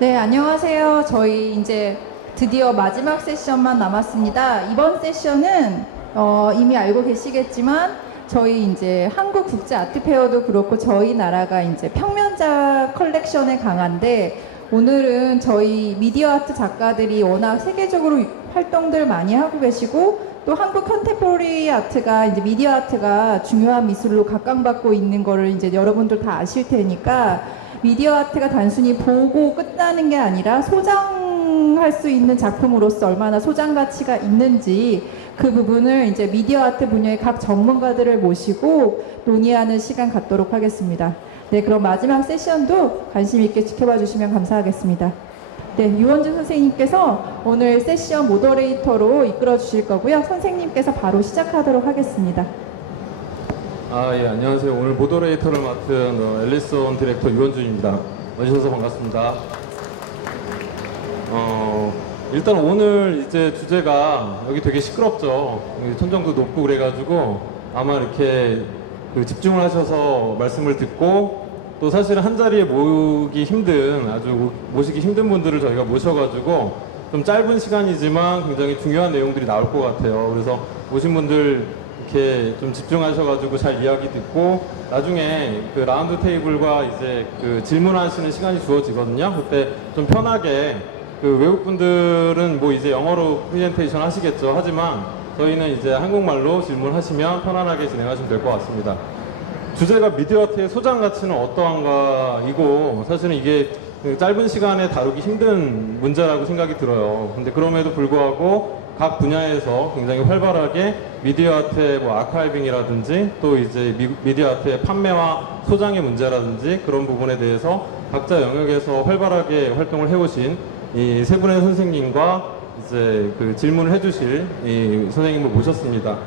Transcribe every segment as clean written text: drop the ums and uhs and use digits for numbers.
네, 안녕하세요. 저희 이제 드디어 마지막 세션만 남았습니다. 이번 세션은 이미 알고 계시겠지만 저희 이제 한국 국제 아트 페어도 그렇고 저희 나라가 이제 평면자 컬렉션에 강한데 오늘은 저희 미디어 아트 작가들이 워낙 세계적으로 활동들 많이 하고 계시고 또 한국 컨템포러리 아트가 이제 미디어 아트가 중요한 미술로 각광받고 있는 거를 이제 여러분들 다 아실 테니까 미디어 아트가 단순히 보고 끝나는 게 아니라 소장할 수 있는 작품으로서 얼마나 소장 가치가 있는지 그 부분을 이제 미디어 아트 분야의 각 전문가들을 모시고 논의하는 시간 갖도록 하겠습니다. 네, 그럼 마지막 세션도 관심 있게 지켜봐 주시면 감사하겠습니다. 네, 유원준 선생님께서 오늘 세션 모더레이터로 이끌어 주실 거고요. 선생님께서 바로 시작하도록 하겠습니다. 예, 안녕하세요. 오늘 모더레이터를 맡은 앨리슨 디렉터 유원준입니다. 와주셔서 반갑습니다. 일단 오늘 이제 주제가 여기 되게 시끄럽죠. 천정도 높고 그래가지고 아마 이렇게 집중을 하셔서 말씀을 듣고 또 사실은 한 자리에 모으기 힘든 아주 모시기 힘든 분들을 저희가 모셔가지고 좀 짧은 시간이지만 굉장히 중요한 내용들이 나올 것 같아요. 그래서 오신 분들 이렇게 좀 집중하셔가지고 잘 이야기 듣고 나중에 그 라운드 테이블과 이제 그 질문하시는 시간이 주어지거든요. 그때 좀 편하게 그 외국분들은 뭐 이제 영어로 프레젠테이션 하시겠죠. 하지만 저희는 이제 한국말로 질문하시면 편안하게 진행하시면 될 것 같습니다. 주제가 미디어 아트의 소장 가치는 어떠한가이고 사실은 이게 짧은 시간에 다루기 힘든 문제라고 생각이 들어요. 근데 그럼에도 불구하고 각 분야에서 굉장히 활발하게 미디어 아트의 뭐 아카이빙이라든지 또 이제 미디어 아트의 판매와 소장의 문제라든지 그런 부분에 대해서 각자 영역에서 활발하게 활동을 해오신 이 세 분의 선생님과 이제 그 질문을 해주실 이 선생님을 모셨습니다.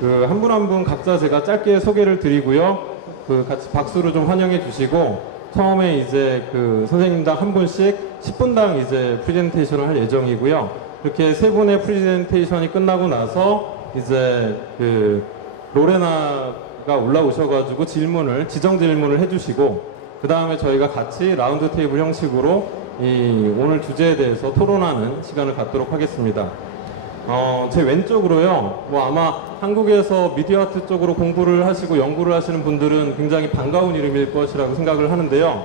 그 한 분 한 분 각자 제가 짧게 소개를 드리고요. 그 같이 박수로 좀 환영해 주시고 처음에 이제 그 선생님당 한 분씩 10분당 이제 프레젠테이션을 할 예정이고요. 이렇게 세 분의 프레젠테이션이 끝나고 나서 이제 그 로레나가 올라오셔가지고 지정 질문을 해주시고 그 다음에 저희가 같이 라운드 테이블 형식으로 이 오늘 주제에 대해서 토론하는 시간을 갖도록 하겠습니다. 제 왼쪽으로요, 뭐 아마 한국에서 미디어 아트 쪽으로 공부를 하시고 연구를 하시는 분들은 굉장히 반가운 이름일 것이라고 생각을 하는데요.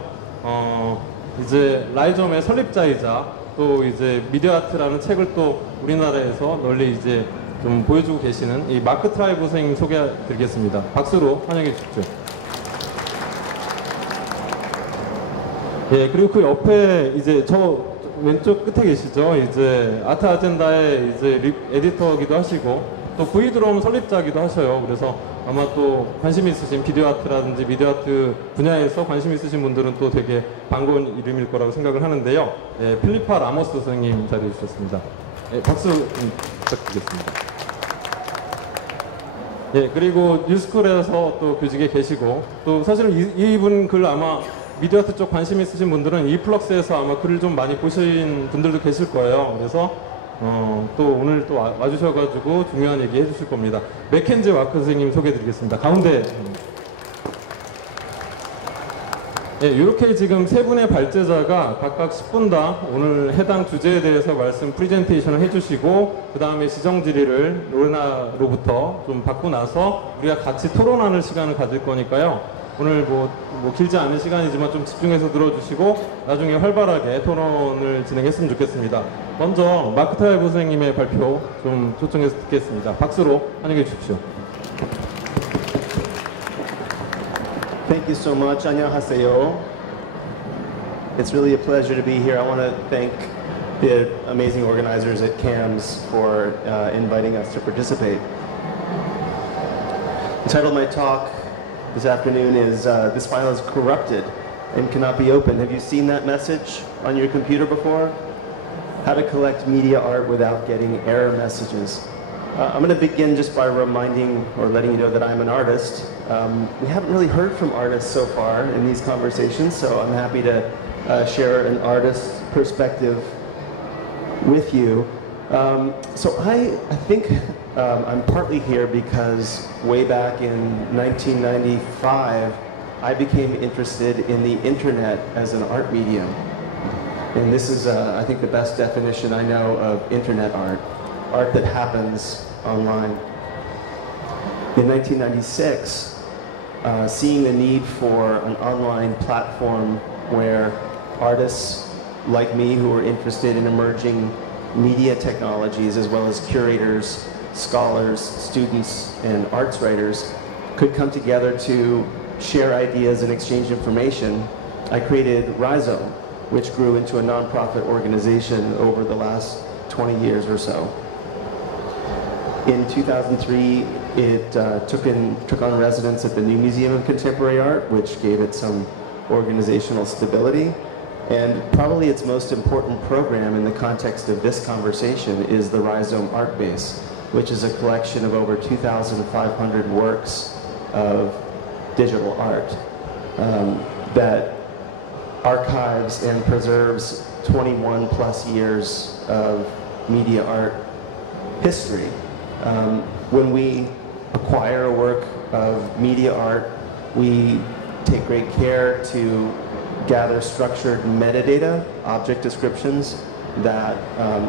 이제 라이점의 설립자이자 또 이제 미디어 아트라는 책을 또 우리나라에서 널리 이제 좀 보여주고 계시는 이 마크 트라이브 선생님 소개해 드리겠습니다. 박수로 환영해 주십시오. 예, 그리고 그 옆에 이제 저 왼쪽 끝에 계시죠? 이제 아트 아젠다의 이제 에디터기도 하시고 또 V드럼 설립자기도 하셔요. 그래서 아마 또 관심 있으신 비디오 아트라든지 미디어 아트 분야에서 관심 있으신 분들은 또 되게 반가운 이름일 거라고 생각을 하는데요. 예, 필리파 라모스 선생님 자리해 주셨습니다. 예, 박수 부탁드리겠습니다. 예, 그리고 뉴스쿨에서 또 교직에 계시고 또 사실은 이분 글 아마 미디어 아트 쪽 관심 있으신 분들은 이플럭스에서 아마 글을 좀 많이 보신 분들도 계실 거예요. 그래서 또 오늘 또 와주셔가지고 중요한 얘기 해주실 겁니다. 맥켄지 와크 선생님 소개해드리겠습니다. 가운데. 예, 이렇게 지금 세 분의 발제자가 각각 10분당 오늘 해당 주제에 대해서 말씀 프레젠테이션을 해주시고 그 다음에 지정 질의를 로레나로부터 좀 받고 나서 우리가 같이 토론하는 시간을 가질 거니까요. 오늘 뭐 길지 않은 시간이지만 좀 집중해서 들어주시고 나중에 활발하게 토론을 진행했으면 좋겠습니다. 먼저 마크 트라이브 선생님의 발표 좀 초청해서 듣겠습니다. 박수로 환영해 주십시오. Thank you so much. 안녕하세요. It's really a pleasure to be here. I want to thank the amazing organizers at KAMS for inviting us to participate. The title of my talk this afternoon is This file is corrupted and cannot be opened. Have you seen that message on your computer before? How to collect media art without getting error messages. I'm going to begin just by reminding or letting you know that I'm an artist. We haven't really heard from artists so far in these conversations, so I'm happy to share an artist's perspective with you. So I think I'm partly here because way back in 1995, I became interested in the internet as an art medium. And this is, I think, the best definition I know of internet art, art that happens online. In 1996, seeing the need for an online platform where artists like me who are interested in emerging media technologies, as well as curators, scholars, students, and arts writers, could come together to share ideas and exchange information, I created Rhizome, which grew into a nonprofit organization over the last 20 years or so. In 2003, it took on residence at the New Museum of Contemporary Art, which gave it some organizational stability. And probably its most important program in the context of this conversation is the Rhizome Art Base, which is a collection of over 2,500 works of digital art that archives and preserves 21 plus years of media art history. When we acquire a work of media art, we take great care to gather structured metadata, object descriptions, that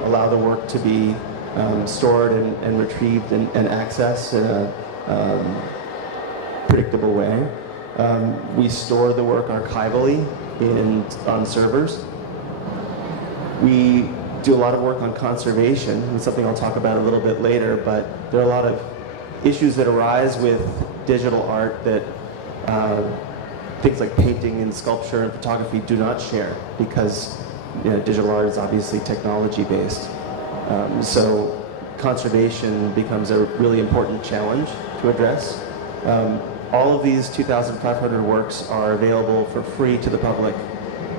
allow the work to be stored and retrieved and accessed in a predictable way. We store the work archivally on servers. We do a lot of work on conservation, and something I'll talk about a little bit later, but there are a lot of issues that arise with digital art that things like painting and sculpture and photography do not share, because digital art is obviously technology-based. So conservation becomes a really important challenge to address. All of these 2,500 works are available for free to the public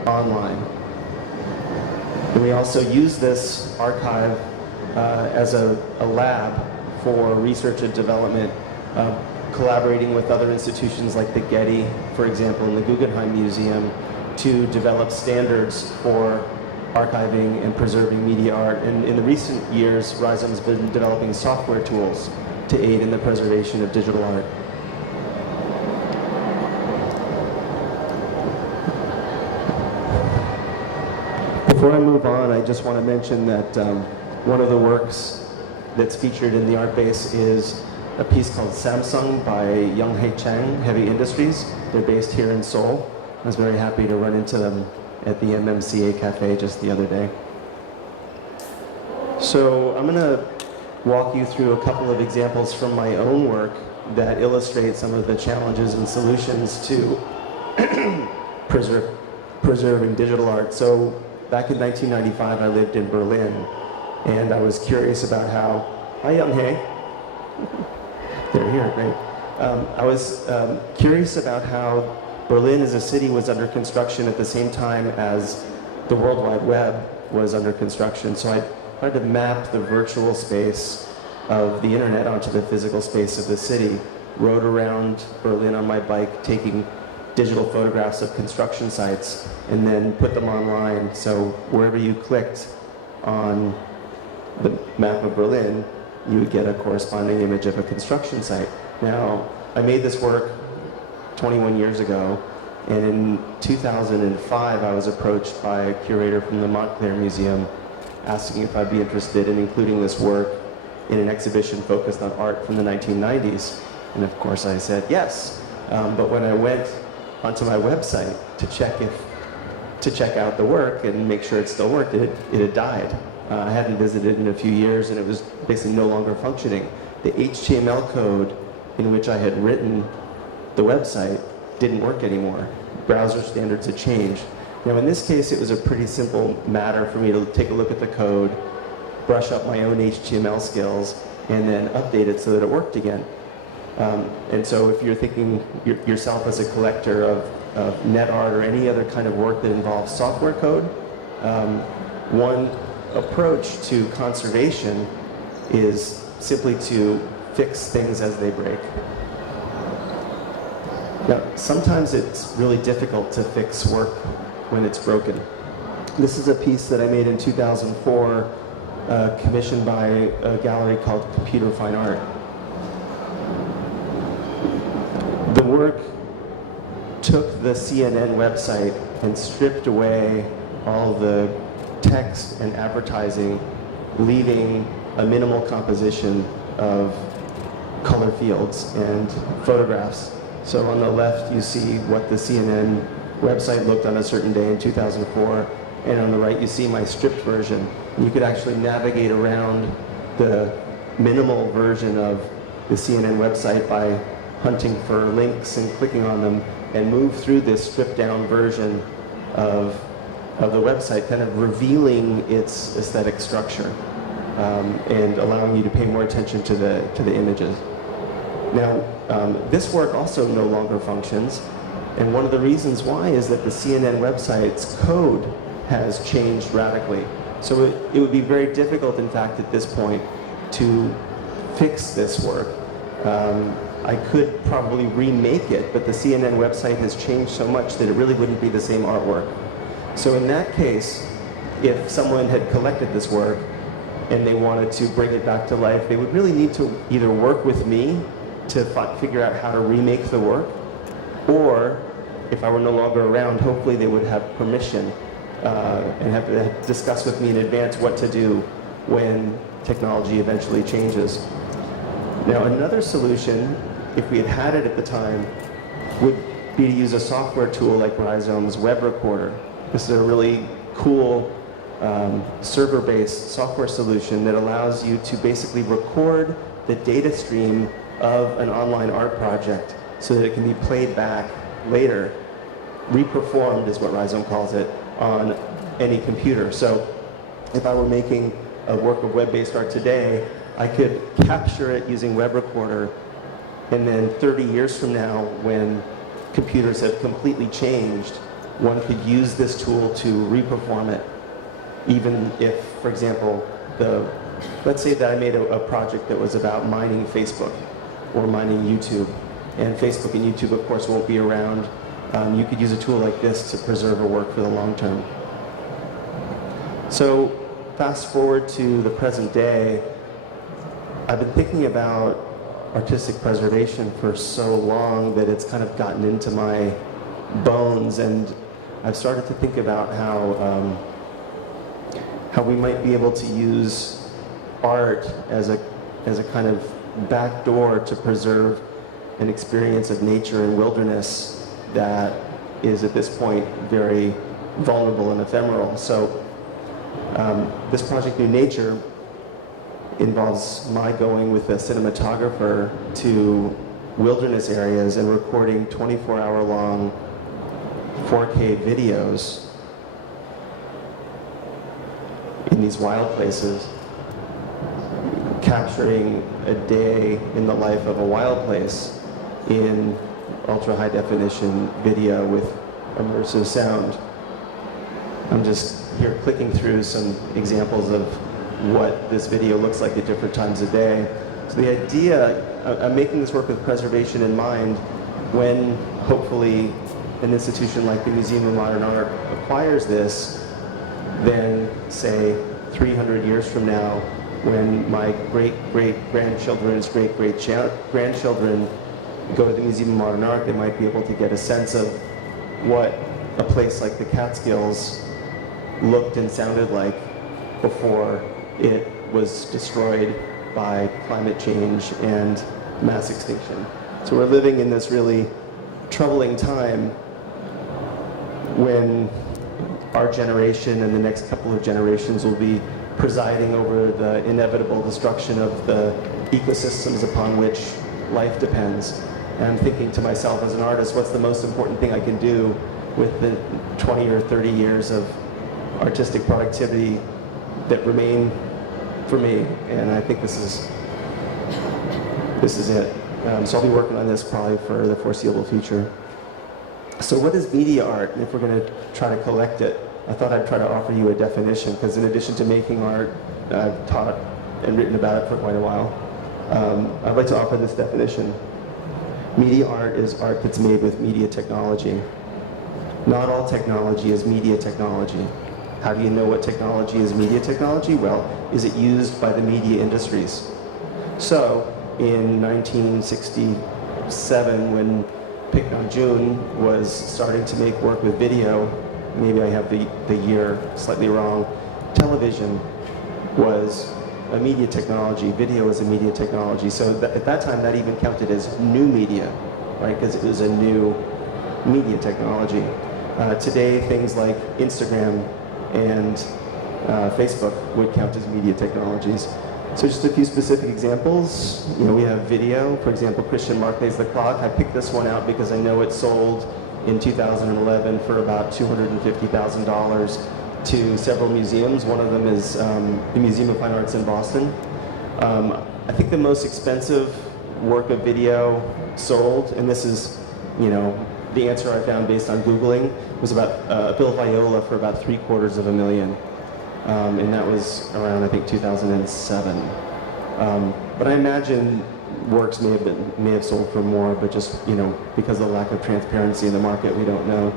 online. And we also use this archive as a lab for research and development, collaborating with other institutions like the Getty, for example, and the Guggenheim Museum, to develop standards for archiving and preserving media art. And in the recent years, Rhizome has been developing software tools to aid in the preservation of digital art. Before I move on, I just want to mention that one of the works that's featured in the art base is a piece called Samsung by Young-Hae Chang, Heavy Industries. They're based here in Seoul. I was very happy to run into them at the MMCA Cafe just the other day. So I'm going to walk you through a couple of examples from my own work that illustrate some of the challenges and solutions to preserving digital art. So back in 1995, I lived in Berlin, and I was curious about how, hi Young-Hae. They're here, great. I was curious about how Berlin as a city was under construction at the same time as the World Wide Web was under construction. So I tried to map the virtual space of the internet onto the physical space of the city, rode around Berlin on my bike, taking digital photographs of construction sites, and then put them online. So wherever you clicked on the map of Berlin, you would get a corresponding image of a construction site. Now, I made this work 21 years ago, and in 2005 I was approached by a curator from the Montclair Museum asking if I'd be interested in including this work in an exhibition focused on art from the 1990s. And of course I said yes. But when I went onto my website to check out the work and make sure it still worked, it had died. I hadn't visited in a few years, and it was basically no longer functioning. The HTML code in which I had written the website didn't work anymore. Browser standards had changed. Now in this case, it was a pretty simple matter for me to take a look at the code, brush up my own HTML skills, and then update it so that it worked again. And so if you're thinking yourself as a collector of net art or any other kind of work that involves software code, one approach to conservation is simply to fix things as they break. Now, sometimes it's really difficult to fix work when it's broken. This is a piece that I made in 2004, commissioned by a gallery called Computer Fine Art. The work took the CNN website and stripped away all the text and advertising, leaving a minimal composition of color fields and photographs. So on the left, you see what the CNN website looked on a certain day in 2004, and on the right, you see my stripped version. You could actually navigate around the minimal version of the CNN website by hunting for links and clicking on them, and move through this stripped down version of the website, kind of revealing its aesthetic structure and allowing you to pay more attention to the images. Now, this work also no longer functions, and one of the reasons why is that the CNN website's code has changed radically. So it would be very difficult, in fact, at this point, to fix this work. I could probably remake it, but the CNN website has changed so much that it really wouldn't be the same artwork. So in that case, if someone had collected this work and they wanted to bring it back to life, they would really need to either work with me to figure out how to remake the work, or if I were no longer around, hopefully they would have permission and have to discuss with me in advance what to do when technology eventually changes. Now, another solution, if we had had it at the time, would be to use a software tool like Rhizome's web recorder. This is a really cool server-based software solution that allows you to basically record the data stream of an online art project so that it can be played back later, reperformed is what Rhizome calls it, on any computer. So if I were making a work of web-based art today, I could capture it using web recorder, and then 30 years from now, when computers have completely changed, one could use this tool to reperform it, even if, for example, let's say that I made a project that was about mining Facebook or mining YouTube, and Facebook and YouTube, of course, won't be around. You could use a tool like this to preserve a work for the long term. So fast forward to the present day, I've been thinking about artistic preservation for so long that it's kind of gotten into my bones, and I've started to think about how we might be able to use art as a kind of back door to preserve an experience of nature and wilderness that is at this point very vulnerable and ephemeral. So this project New Nature involves my going with a cinematographer to wilderness areas and recording 24-hour-long 4K videos in these wild places, capturing a day in the life of a wild place in ultra-high definition video with immersive sound. I'm just here clicking through some examples of what this video looks like at different times of day. So the idea, I'm making this work with preservation in mind. When hopefully an institution like the Museum of Modern Art acquires this, then say 300 years from now, when my great-great-grandchildren's great-great-grandchildren go to the Museum of Modern Art, they might be able to get a sense of what a place like the Catskills looked and sounded like before it was destroyed by climate change and mass extinction. So we're living in this really troubling time when our generation and the next couple of generations will be presiding over the inevitable destruction of the ecosystems upon which life depends. And I'm thinking to myself as an artist, what's the most important thing I can do with the 20 or 30 years of artistic productivity that remain for me? And I think this is it. So I'll be working on this probably for the foreseeable future. So what is media art? And if we're going to try to collect it, I thought I'd try to offer you a definition, because in addition to making art, I've taught and written about it for quite a while. I'd like to offer this definition. Media art is art that's made with media technology. Not all technology is media technology. How do you know what technology is media technology? Well, is it used by the media industries? So, in 1967, when Joon was starting to make work with video, maybe I have the year slightly wrong, television was a media technology, video was a media technology. So at that time, that even counted as new media, right? Because it was a new media technology. Today, things like Instagram and Facebook would count as media technologies. So just a few specific examples. You know, we have video. For example, Christian Marquet's The Clock. I picked this one out because I know it sold in 2011 for about $250,000 to several museums. One of them is the Museum of Fine Arts in Boston. I think the most expensive work of video sold, and this is, you know, the answer I found based on Googling, was about a bill viola for about $750,000. And that was around, I think, 2007. But I imagine works may have sold for more, but just, you know, because of the lack of transparency in the market, we don't know.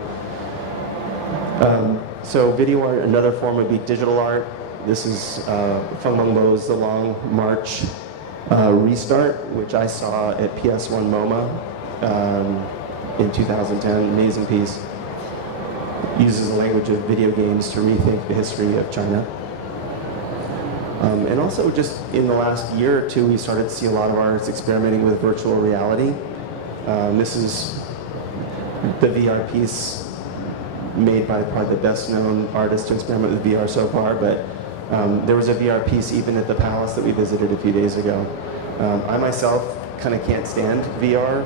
So video art, another form would be digital art. This is Feng Mengbo's The Long March Restart, which I saw at PS1 MoMA in 2010, amazing piece. Uses the language of video games to rethink the history of China. And also just in the last year or two, we started to see a lot of artists experimenting with virtual reality. This is the VR piece made by probably the best known artist to experiment with VR so far, but there was a VR piece even at the Palace that we visited a few days ago. I myself kind of can't stand VR,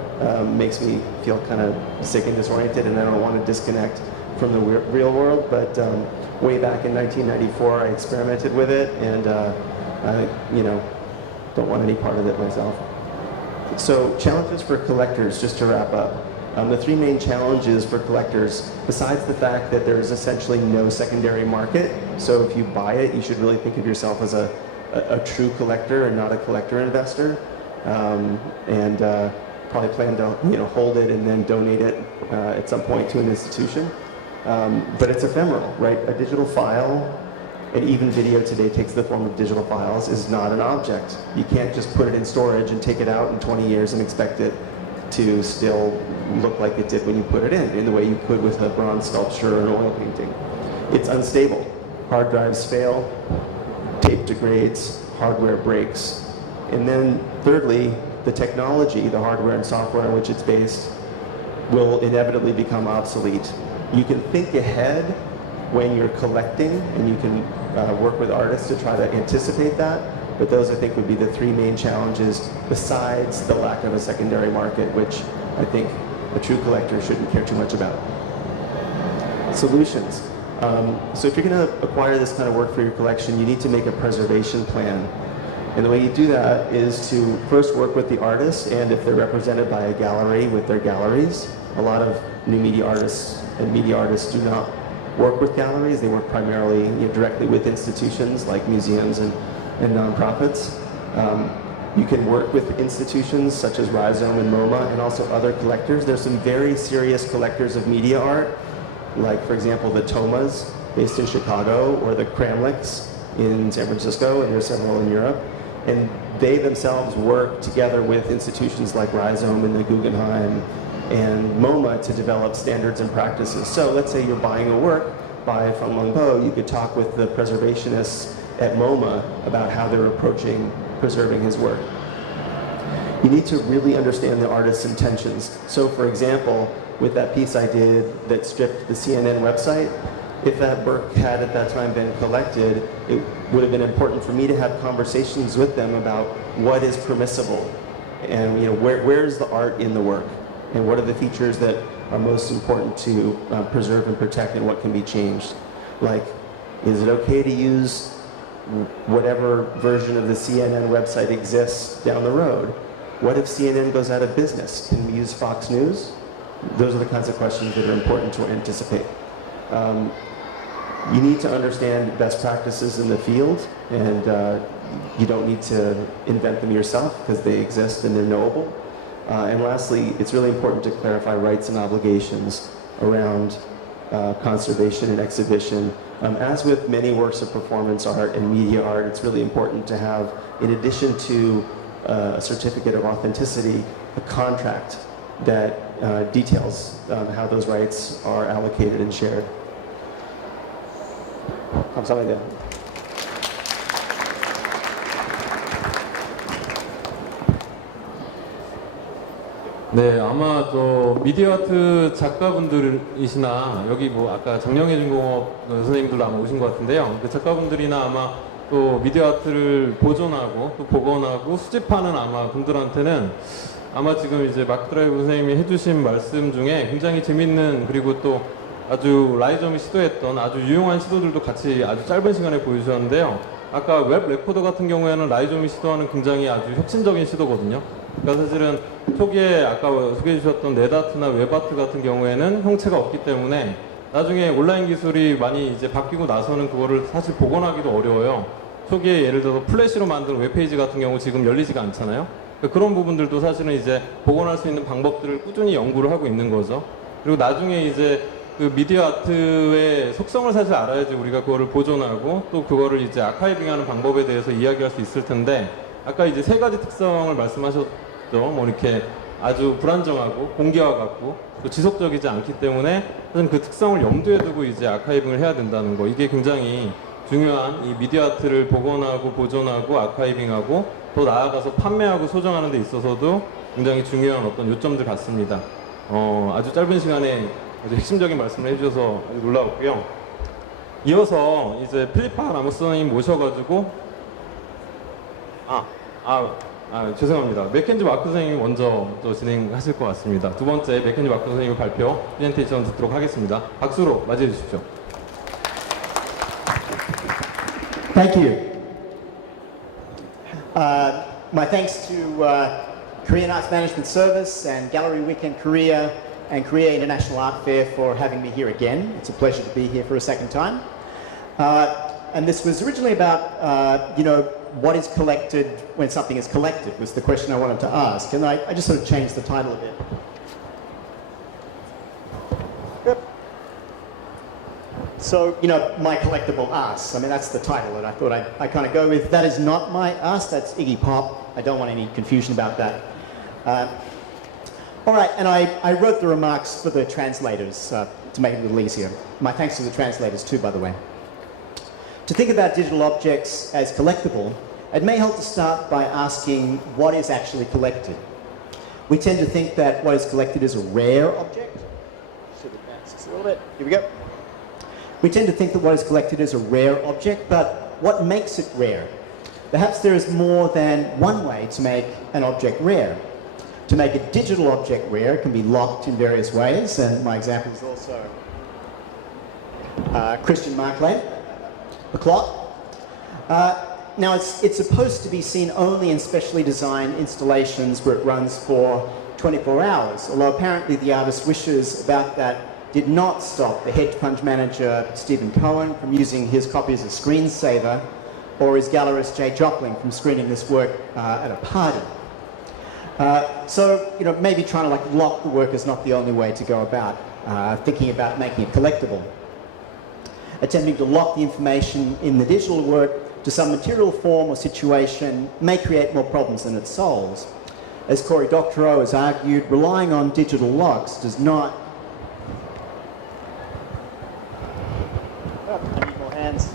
makes me feel kind of sick and disoriented, and I don't want to disconnect from the real world, but way back in 1994 I experimented with it, and I, you know, don't want any part of it myself. So challenges for collectors, just to wrap up. The three main challenges for collectors, besides the fact that there is essentially no secondary market, so if you buy it, you should really think of yourself as a true collector and not a collector investor, and probably plan to, you know, hold it and then donate it at some point to an institution. But it's ephemeral, right? A digital file, and even video today takes the form of digital files, is not an object. You can't just put it in storage and take it out in 20 years and expect it to still look like it did when you put it in the way you could with a bronze sculpture or an oil painting. It's unstable. Hard drives fail, tape degrades, hardware breaks. And then thirdly, the technology, the hardware and software on which it's based, will inevitably become obsolete. You can think ahead when you're collecting, and you can work with artists to try to anticipate that, but those I think would be the three main challenges besides the lack of a secondary market, which I think a true collector shouldn't care too much about. Solutions. So if you're going to acquire this kind of work for your collection, you need to make a preservation plan. And the way you do that is to first work with the artist, and if they're represented by a gallery, with their galleries. A lot of new media artists and media artists do not work with galleries. They work primarily, you know, directly with institutions like museums and nonprofits. You can work with institutions such as Rhizome and MoMA, and also other collectors. There's some very serious collectors of media art, like, for example, the Thomas, based in Chicago, or the Kramliks in San Francisco, and there's several in Europe. And they themselves work together with institutions like Rhizome and the Guggenheim and MoMA to develop standards and practices. So let's say you're buying a work by Feng Mengbo, you could talk with the preservationists at MoMA about how they're approaching preserving his work. You need to really understand the artist's intentions. So for example, with that piece I did that stripped the CNN website, if that work had at that time been collected, it would have been important for me to have conversations with them about what is permissible, and, you know, where's the art in the work, and what are the features that are most important to preserve and protect, and what can be changed. Like, is it okay to use whatever version of the CNN website exists down the road? What if CNN goes out of business? Can we use Fox News? Those are the kinds of questions that are important to anticipate. You need to understand best practices in the field, and you don't need to invent them yourself because they exist and they're knowable. And lastly, it's really important to clarify rights and obligations around conservation and exhibition. As with many works of performance art and media art, it's really important to have, in addition to a certificate of authenticity, a contract that details how those rights are allocated and shared. 감사합니다. 네, 아마 저 미디어 아트 작가분들이시나 여기 뭐 아까 정영애 중공업 선생님들도 아마 오신 것 같은데요. 그 작가분들이나 아마 또 미디어 아트를 보존하고 또 복원하고 수집하는 아마 분들한테는 아마 지금 이제 마크드라이브 선생님이 해주신 말씀 중에 굉장히 재밌는 그리고 또 아주 라이점이 시도했던 아주 유용한 시도들도 같이 아주 짧은 시간에 보여주셨는데요. 아까 웹 레코더 같은 경우에는 라이점이 시도하는 굉장히 아주 혁신적인 시도거든요. 그러니까 사실은 초기에 아까 소개해 주셨던 넷아트나 웹아트 같은 경우에는 형체가 없기 때문에 나중에 온라인 기술이 많이 이제 바뀌고 나서는 그거를 사실 복원하기도 어려워요. 초기에 예를 들어서 플래시로 만든 웹페이지 같은 경우 지금 열리지가 않잖아요. 그러니까 그런 부분들도 사실은 이제 복원할 수 있는 방법들을 꾸준히 연구를 하고 있는 거죠. 그리고 나중에 이제 그 미디어 아트의 속성을 사실 알아야지 우리가 그거를 보존하고 또 그거를 이제 아카이빙하는 방법에 대해서 이야기할 수 있을 텐데 아까 이제 세 가지 특성을 말씀하셨죠. 뭐 이렇게 아주 불안정하고 공개와 같고 또 지속적이지 않기 때문에 사실 그 특성을 염두에 두고 이제 아카이빙을 해야 된다는 거 이게 굉장히 중요한 이 미디어 아트를 복원하고 보존하고 아카이빙하고 또 나아가서 판매하고 소정하는 데 있어서도 굉장히 중요한 어떤 요점들 같습니다. 아주 짧은 시간에 아주 핵심적인 말씀을 해주셔서 아주 놀라웠고요. 이어서 이제 필리파 라모스 선생님 모셔가지고 죄송합니다. 맥켄지 와크 선생님이 먼저 또 진행하실 것 같습니다. 두 번째 맥켄지 와크 선생님의 발표 프레젠테이션 듣도록 하겠습니다. 박수로 맞이해 주십시오. Thank you. My thanks to Korean Arts Management Service and Gallery Weekend Korea and Korea International Art Fair for having me here again. It's a pleasure to be here for a second time. And this was originally about, what is collected when something is collected was the question I wanted to ask. And I just sort of changed the title a bit. Yep. So, my collectible ass. I mean, that's the title that I thought I kind of go with. That is not my ass, that's Iggy Pop. I don't want any confusion about that. All right, and I wrote the remarks for the translators to make it a little easier. My thanks to the translators too, by the way. To think about digital objects as collectible, it may help to start by asking what is actually collected. We tend to think that what is collected is a rare object. Should advance this a little bit. Here we go. We tend to think that what is collected is a rare object, but what makes it rare? Perhaps there is more than one way to make an object rare. To make a digital object rare, it can be locked in various ways, and my example is also Christian Markley, the clock. Now it's supposed to be seen only in specially designed installations where it runs for 24 hours, although apparently the artist's wishes about that did not stop the hedge fund manager Stephen Cohen from using his copy as a screensaver or his gallerist Jay Jopling from screening this work at a party. So, maybe trying to lock the work is not the only way to go about thinking about making it collectible. Attempting to lock the information in the digital work to some material form or situation may create more problems than it solves. As Cory Doctorow has argued, relying on digital locks does not... I need more hands.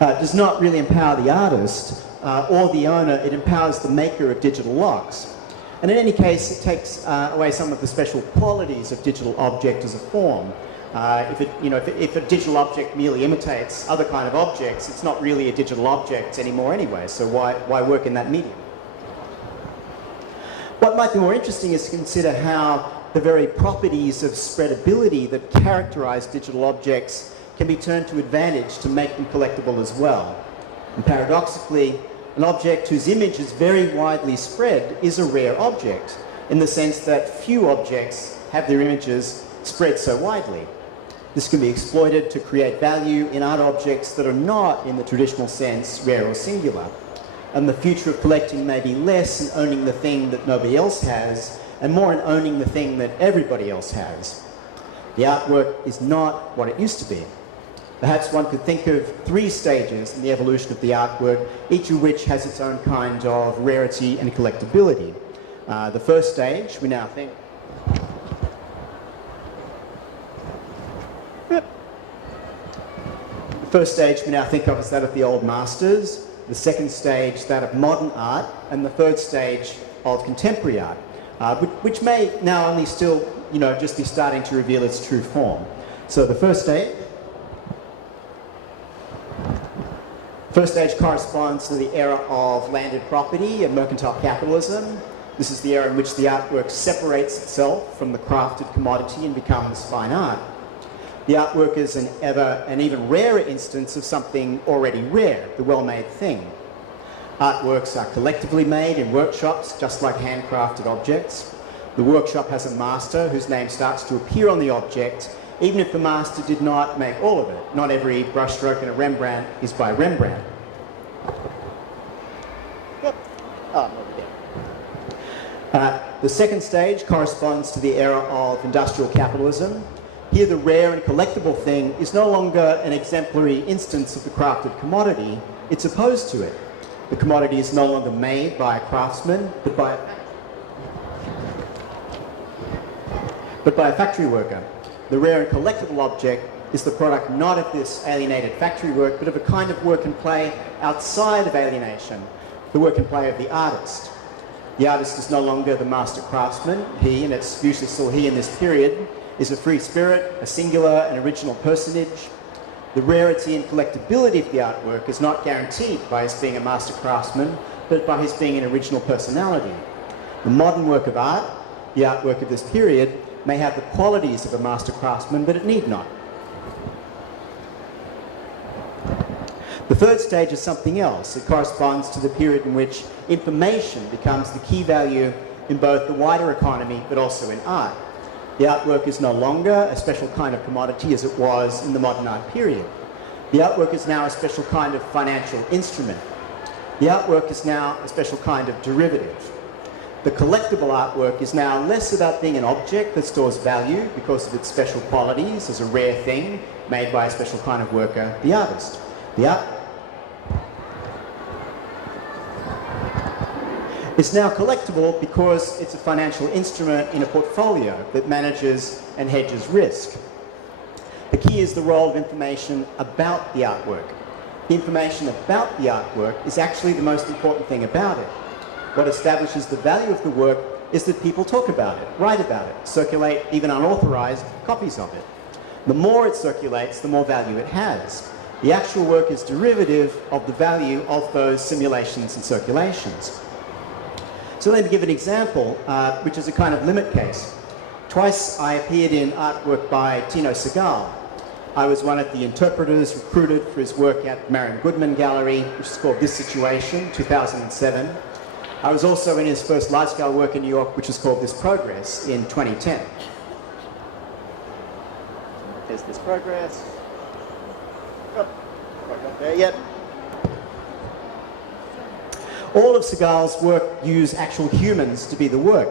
Does not really empower the artist or the owner, it empowers the maker of digital locks. And in any case, it takes away some of the special qualities of digital object as a form. If a digital object merely imitates other kind of objects, it's not really a digital object anymore anyway, so why work in that medium? What might be more interesting is to consider how the very properties of spreadability that characterize digital objects can be turned to advantage to make them collectible as well. And paradoxically, an object whose image is very widely spread is a rare object, in the sense that few objects have their images spread so widely. This can be exploited to create value in art objects that are not, in the traditional sense, rare or singular. And the future of collecting may be less in owning the thing that nobody else has, and more in owning the thing that everybody else has. The artwork is not what it used to be. Perhaps one could think of 3 stages in the evolution of the artwork, each of which has its own kind of rarity and collectability. The first stage, we now think... The first stage we now think of as that of the old masters, the second stage that of modern art, and the third stage of contemporary art. which may now only still, just be starting to reveal its true form. So the first stage corresponds to the era of landed property and mercantile capitalism. This is the era in which the artwork separates itself from the crafted commodity and becomes fine art. The artwork is an even rarer instance of something already rare, the well-made thing. Artworks are collectively made in workshops, just like handcrafted objects. The workshop has a master whose name starts to appear on the object, even if the master did not make all of it. Not every brushstroke in a Rembrandt is by Rembrandt. The second stage corresponds to the era of industrial capitalism. Here the rare and collectible thing is no longer an exemplary instance of the crafted commodity, it's opposed to it. The commodity is no longer made by a craftsman, but by a factory worker. The rare and collectible object is the product not of this alienated factory work, but of a kind of work and play outside of alienation, the work and play of the artist. The artist is no longer the master craftsman. He, and it's usually still he in this period, is a free spirit, a singular and original personage. The rarity and collectability of the artwork is not guaranteed by his being a master craftsman, but by his being an original personality. The modern work of art, the artwork of this period, may have the qualities of a master craftsman, but it need not. The third stage is something else. It corresponds to the period in which information becomes the key value in both the wider economy, but also in art. The artwork is no longer a special kind of commodity as it was in the modern art period. The artwork is now a special kind of financial instrument. The artwork is now a special kind of derivative. The collectible artwork is now less about being an object that stores value because of its special qualities as a rare thing made by a special kind of worker, the artist. It's now collectible because it's a financial instrument in a portfolio that manages and hedges risk. The key is the role of information about the artwork. The information about the artwork is actually the most important thing about it. What establishes the value of the work is that people talk about it, write about it, circulate even unauthorized copies of it. The more it circulates, the more value it has. The actual work is derivative of the value of those simulations and circulations. So let me give an example, which is a kind of limit case. Twice I appeared in artwork by Tino Segal. I was one of the interpreters recruited for his work at Marion Goodman Gallery, which is called This Situation, 2007. I was also in his first large-scale work in New York, which is called This Progress, in 2010. Here's This Progress. Oh, not there yet. All of Segal's work use actual humans to be the work.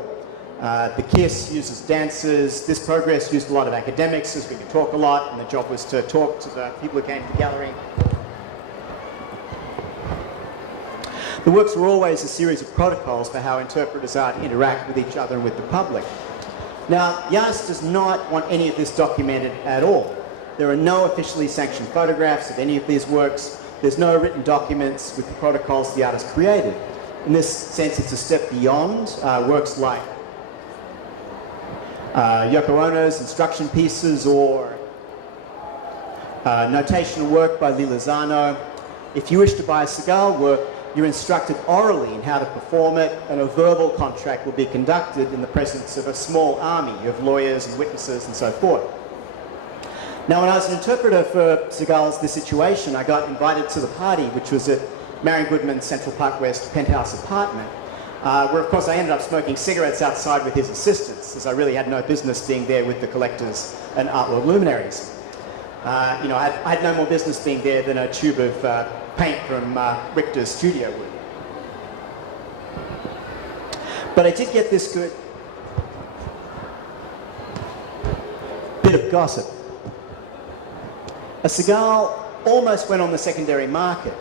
The KISS uses dancers. This Progress used a lot of academics, as we could talk a lot, and the job was to talk to the people who came to the gallery. The works were always a series of protocols for how interpreters are to interact with each other and with the public. Now, YAS does not want any of this documented at all. There are no officially sanctioned photographs of any of these works. There's no written documents with the protocols the artist created. In this sense, it's a step beyond works like Yoko Ono's instruction pieces or notational work by Lee Lozano. If you wish to buy a Segal work, you're instructed orally in how to perform it, and a verbal contract will be conducted in the presence of a small army of lawyers and witnesses and so forth. Now, when I was an interpreter for Segal's This Situation, I got invited to the party, which was at Marion Goodman's Central Park West penthouse apartment, where, of course, I ended up smoking cigarettes outside with his assistants, as I really had no business being there with the collectors and art world luminaries. I had no more business being there than a tube of paint from Richter's studio would. But I did get this good bit of gossip. A Segal almost went on the secondary market.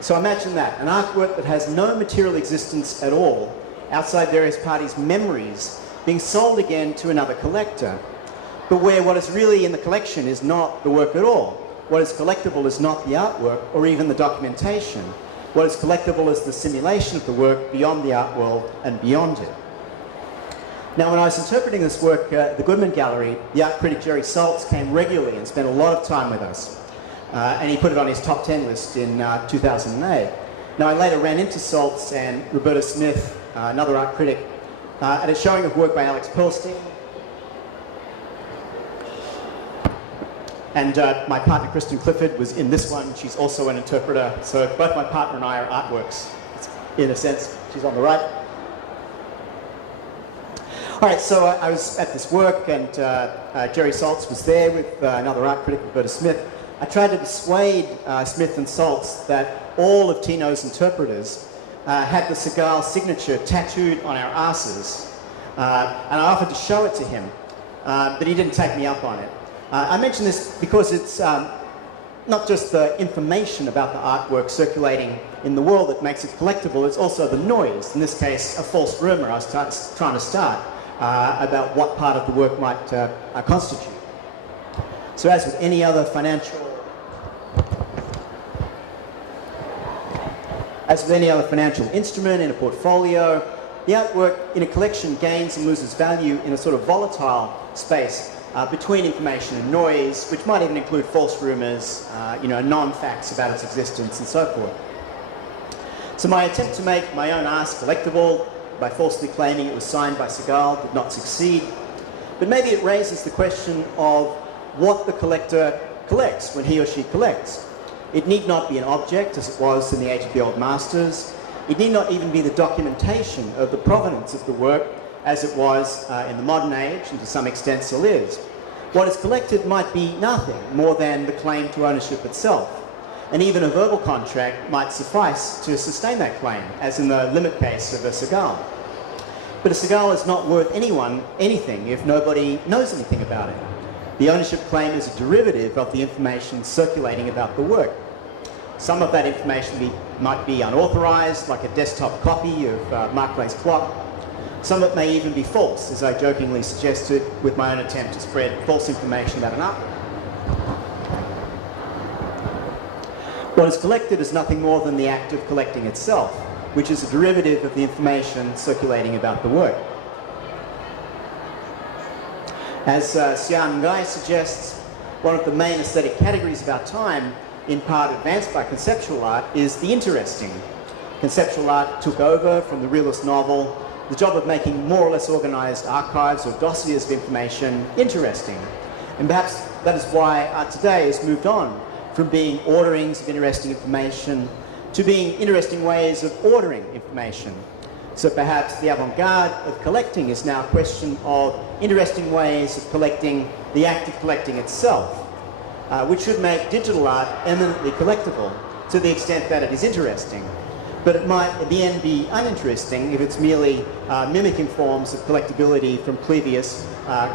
So imagine that, an artwork that has no material existence at all, outside various parties' memories, being sold again to another collector, but where what is really in the collection is not the work at all. What is collectible is not the artwork or even the documentation. What is collectible is the simulation of the work beyond the art world and beyond it. Now, when I was interpreting this work at the Goodman Gallery, the art critic Jerry Saltz came regularly and spent a lot of time with us. And he put it on his top 10 list in 2008. Now, I later ran into Saltz and Roberta Smith, another art critic, at a showing of work by Alex Perlstein. And my partner, Kristen Clifford, was in this one. She's also an interpreter. So both my partner and I are artworks, in a sense. She's on the right. All right, so I was at this work, and Jerry Saltz was there with another art critic, Roberta Smith. I tried to persuade Smith and Saltz that all of Tino's interpreters had the Segal signature tattooed on our asses. And I offered to show it to him, but he didn't take me up on it. I mention this because it's not just the information about the artwork circulating in the world that makes it collectible, it's also the noise, in this case a false rumor I was trying to start about what part of the work might constitute. So as with any other financial instrument in a portfolio, the artwork in a collection gains and loses value in a sort of volatile space between information and noise, which might even include false rumors, non-facts about its existence and so forth. So my attempt to make my own ass collectible by falsely claiming it was signed by Segal did not succeed. But maybe it raises the question of what the collector collects when he or she collects. It need not be an object, as it was in the age of the old masters. It need not even be the documentation of the provenance of the work, as it was in the modern age, and to some extent still is. What is collected might be nothing more than the claim to ownership itself. And even a verbal contract might suffice to sustain that claim, as in the limit case of a Segal. But a Segal is not worth anything if nobody knows anything about it. The ownership claim is a derivative of the information circulating about the work. Some of that information might be unauthorized, like a desktop copy of Mark Clay's clock. Some of it may even be false, as I jokingly suggested with my own attempt to spread false information about an artwork. What is collected is nothing more than the act of collecting itself, which is a derivative of the information circulating about the work. As Xian Ngai suggests, one of the main aesthetic categories of our time, in part advanced by conceptual art, is the interesting. Conceptual art took over from the realist novel the job of making more or less organized archives or dossiers of information interesting. And perhaps that is why art today has moved on from being orderings of interesting information to being interesting ways of ordering information. So perhaps the avant-garde of collecting is now a question of interesting ways of collecting, the act of collecting itself, which should make digital art eminently collectible to the extent that it is interesting. But it might, at the end, be uninteresting if it's merely mimicking forms of collectability from previous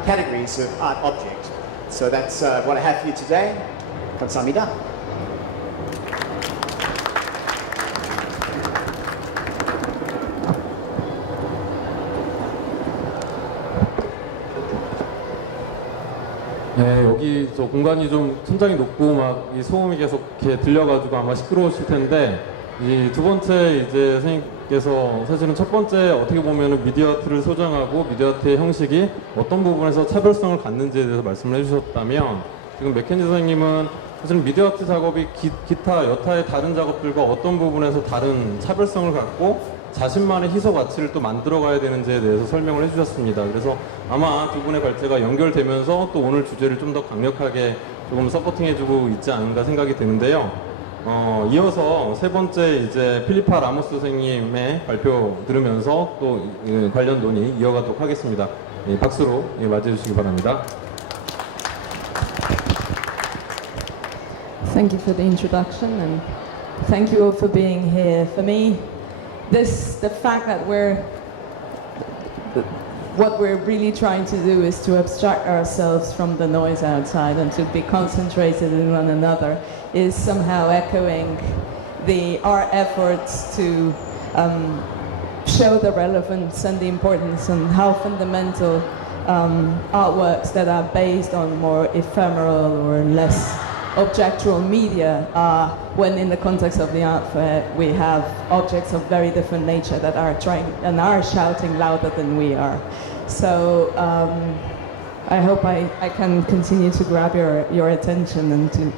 categories of art object. So that's what I have for you today. 감사합니다. 네, 여기 저 공간이 좀 천장이 높고 막 이 소음이 계속 이렇게 들려가지고 아마 시끄러우실 텐데, 이 두 번째 이제 선생님께서 사실은 첫 번째 어떻게 보면은 미디어 아트를 소장하고 미디어 아트의 형식이 어떤 부분에서 차별성을 갖는지에 대해서 말씀을 해주셨다면, 지금 맥켄지 선생님은 사실은 미디어 아트 작업이 기타 여타의 다른 작업들과 어떤 부분에서 다른 차별성을 갖고 자신만의 희소 가치를 또 만들어가야 되는지에 대해서 설명을 해주셨습니다. 그래서 아마 두 분의 발제가 연결되면서 또 오늘 주제를 좀 더 강력하게 조금 서포팅해주고 있지 않은가 생각이 드는데요. 이어서 세 번째 이제 필리파 라모스 선생님의 발표 들으면서 또 관련 논의 이어가도록 하겠습니다. 박수로 맞이해 주시기 바랍니다. Thank you for the introduction, and thank you all for being here. For me, the fact that what we're really trying to do is to abstract ourselves from the noise outside and to be concentrated in one another is somehow echoing our efforts to show the relevance and the importance and how fundamental artworks that are based on more ephemeral or less objectual media are, when in the context of the art fair we have objects of very different nature that are trying and are shouting louder than we are. So I hope I can continue to grab your attention and to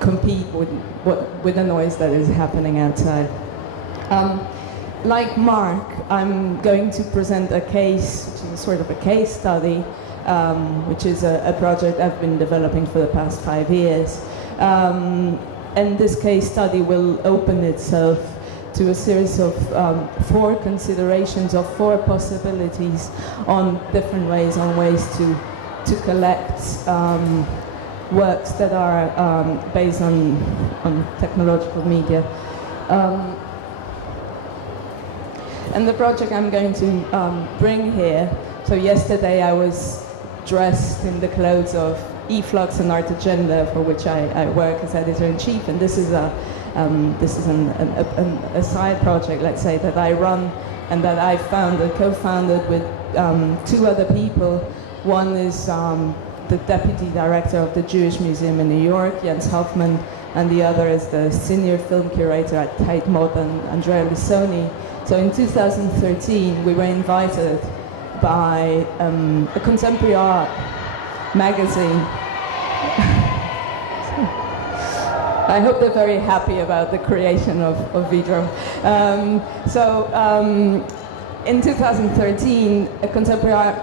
compete with the noise that is happening outside. Like Mark, I'm going to present a case, which is sort of a case study, which is a project I've been developing for the past 5 years. And this case study will open itself to a series of 4 considerations of 4 possibilities on different ways, to collect works that are based on technological media. And the project I'm going to bring here, so yesterday I was dressed in the clothes of eFlux and Art Agenda, for which I work as editor-in-chief, and this is a side project, let's say, that I run and that I co-founded with 2 other people. One is the deputy director of the Jewish Museum in New York, Jens Hoffman, and the other is the senior film curator at Tate Modern, Andrea Lissoni. So in 2013, we were invited by a contemporary art magazine. I hope they're very happy about the creation of Vidro. In 2013, a contemporary art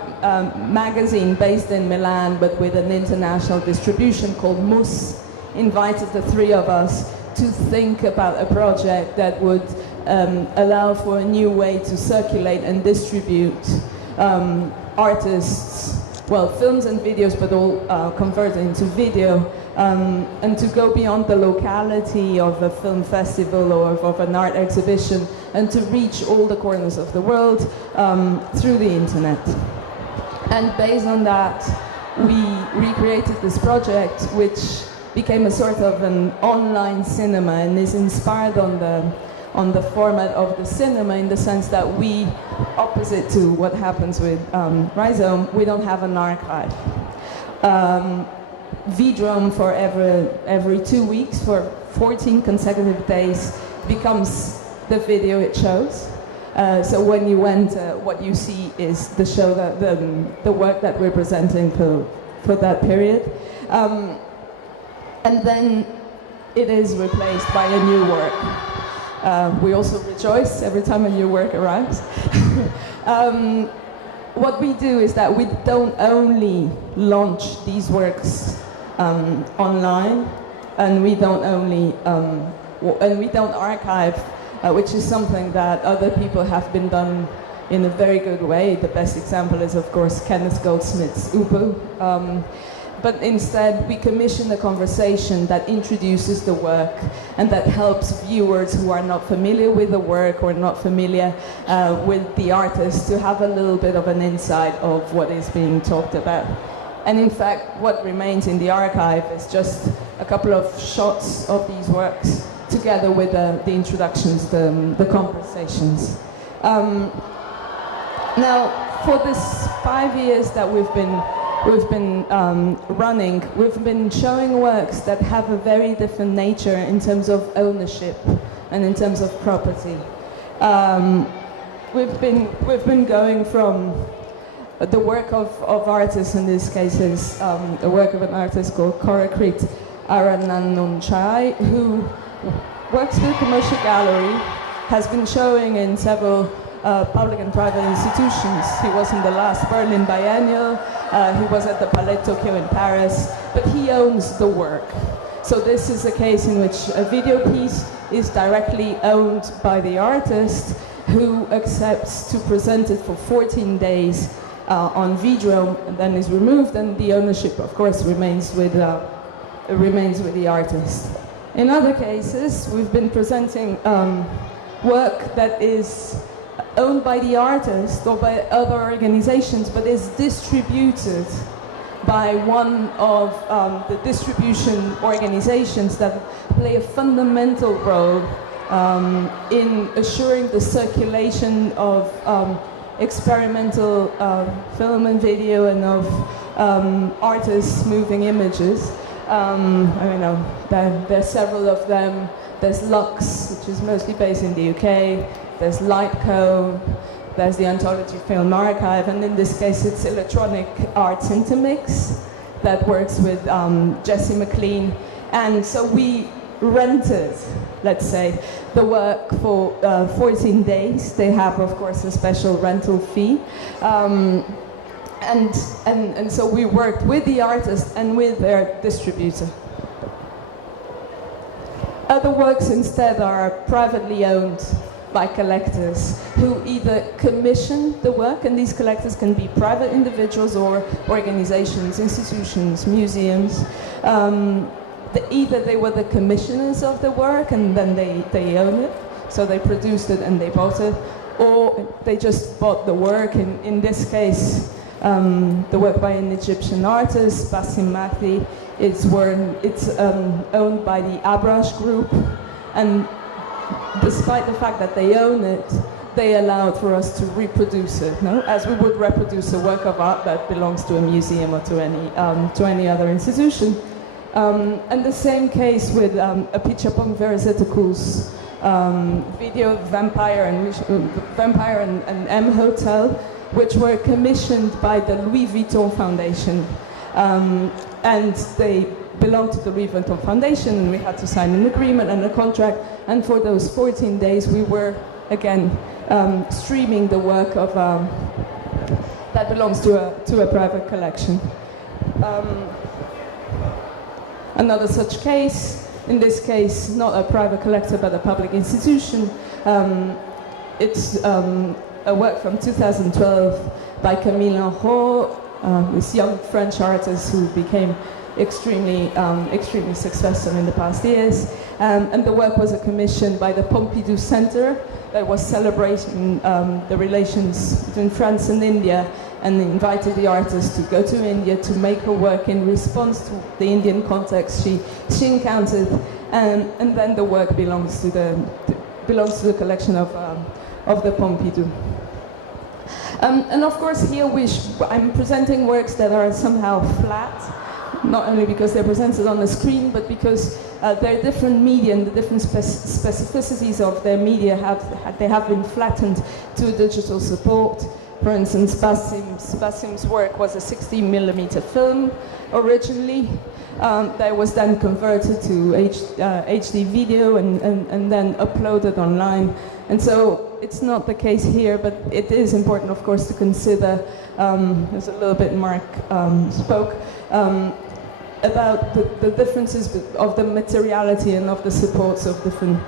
magazine based in Milan, but with an international distribution called Mus, invited the 3 of us to think about a project that would allow for a new way to circulate and distribute artists, well, films and videos, but all converted into video, and to go beyond the locality of a film festival or of an art exhibition, and to reach all the corners of the world through the internet. And based on that, we recreated this project, which became a sort of an online cinema and is inspired on the format of the cinema, in the sense that we, opposite to what happens with Rhizome, we don't have an archive. Vidrome for every 2 weeks for 14 consecutive days becomes the video it shows. So when you enter, what you see is the show, that the work that we're presenting for that period. And then it is replaced by a new work. We also rejoice every time a new work arrives. What we do is that we don't only launch these works online, and we don't archive, which is something that other people have been done in a very good way. The best example is, of course, Kenneth Goldsmith's Ubu. But instead, we commission a conversation that introduces the work and that helps viewers who are not familiar with the work or not familiar with the artist to have a little bit of an insight of what is being talked about. And in fact, what remains in the archive is just a couple of shots of these works together with the introductions, the conversations. Now, for this 5 years that we've been running, we've been showing works that have a very different nature in terms of ownership and in terms of property. We've been going from the work of artists, in this case is the work of an artist called Korakrit Arananunchai, who works with a commercial gallery, has been showing in several public and private institutions. He was in the last Berlin Biennial, he was at the Palais Tokyo in Paris, but he owns the work. So this is a case in which a video piece is directly owned by the artist, who accepts to present it for 14 days on Vidrome, and then is removed, and the ownership, of course, remains with the artist. In other cases, we've been presenting work that is owned by the artist or by other organizations, but is distributed by one of the distribution organizations that play a fundamental role in assuring the circulation of experimental film and video and of artists' moving images. I don't know, there's several of them. There's Lux, which is mostly based in the UK. There's Lightco, there's the Anthology Film Archive, and in this case it's Electronic Arts Intermix that works with Jesse McLean. And so we rented, let's say, the work for 14 days. They have, of course, a special rental fee. And so we worked with the artist and with their distributor. Other works instead are privately owned by collectors who either commission the work, and these collectors can be private individuals or organizations, institutions, museums. Either they were the commissioners of the work and then they own it, so they produced it and they bought it, or they just bought the work. In this case, the work by an Egyptian artist, Basim Mahdi, it's owned by the Abrash Group, and despite the fact that they own it, they allowed for us to reproduce it, no? As we would reproduce a work of art that belongs to a museum or to any other institution. And the same case with a Pichapong Verzetikus video, Vampire and M Hotel, which were commissioned by the Louis Vuitton Foundation. And they belonged to the Louis Vuitton Foundation, and we had to sign an agreement and a contract. And for those 14 days, we were, again, streaming the work of that belongs to a private collection. Another such case, in this case, not a private collector, but a public institution. It's a work from 2012 by Camille Henrault, this young French artist who became extremely successful in the past years. And the work was commissioned by the Pompidou Center that was celebrating the relations between France and India, and invited the artist to go to India to make her work in response to the Indian context she encountered. And then the work belongs to the collection of the Pompidou. And of course here I'm presenting works that are somehow flat, not only because they're presented on the screen, but because their different media and the different specificities of their media have been flattened to a digital support. For instance, Basim's work was a 60mm film originally, that was then converted to HD video and then uploaded online. And so it's not the case here, but it is important, of course, to consider, there's a little bit Mark spoke, about the differences of the materiality and of the supports of different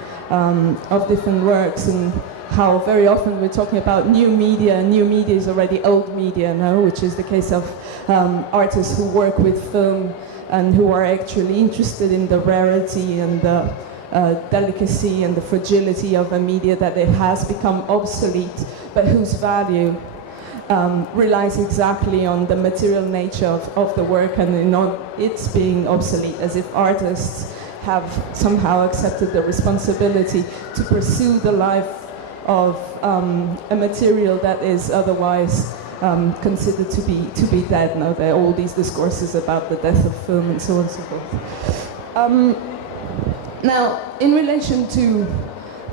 works, and how very often we're talking about new media, and new media is already old media now, which is the case of artists who work with film and who are actually interested in the rarity and the delicacy and the fragility of a media that it has become obsolete, but whose value relies exactly on the material nature of the work and on its being obsolete, as if artists have somehow accepted the responsibility to pursue the life of a material that is otherwise considered to be dead. Now there are all these discourses about the death of film and so on and so forth. Now, in relation to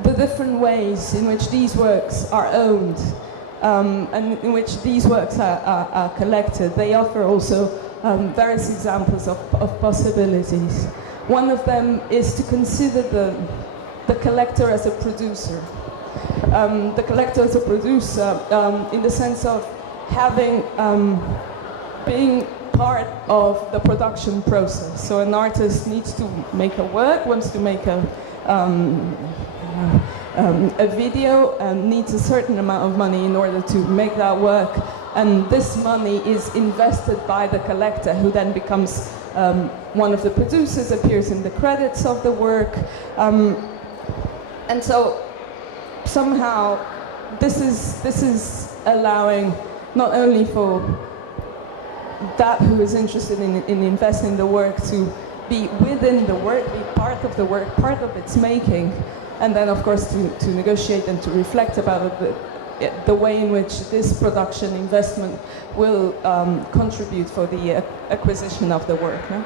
the different ways in which these works are owned and in which these works are collected, they offer also various examples of possibilities. One of them is to consider the collector as a producer. The collector as a producer in the sense of having, being part of the production process. So an artist needs to make a work, wants to make a video, and needs a certain amount of money in order to make that work. And this money is invested by the collector, who then becomes one of the producers, appears in the credits of the work. And so somehow this is allowing not only for that who is interested in investing in the work to be within the work, be part of the work, part of its making, and then of course to negotiate and to reflect about the way in which this production investment will contribute for the acquisition of the work. No?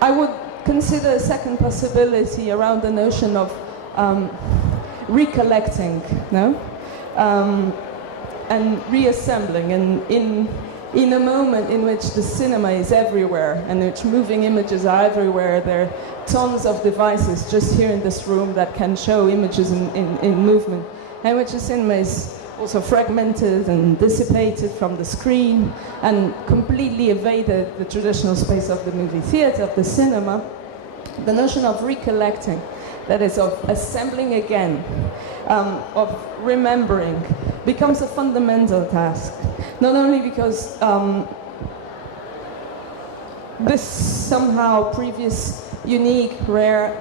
I would consider a second possibility around the notion of recollecting, no? And reassembling, and in a moment in which the cinema is everywhere, and which moving images are everywhere, there are tons of devices just here in this room that can show images in movement, and which the cinema is also fragmented and dissipated from the screen and completely evaded the traditional space of the movie theater, of the cinema. The notion of recollecting, that is, of assembling again, of remembering, becomes a fundamental task. Not only because this somehow previous, unique, rare,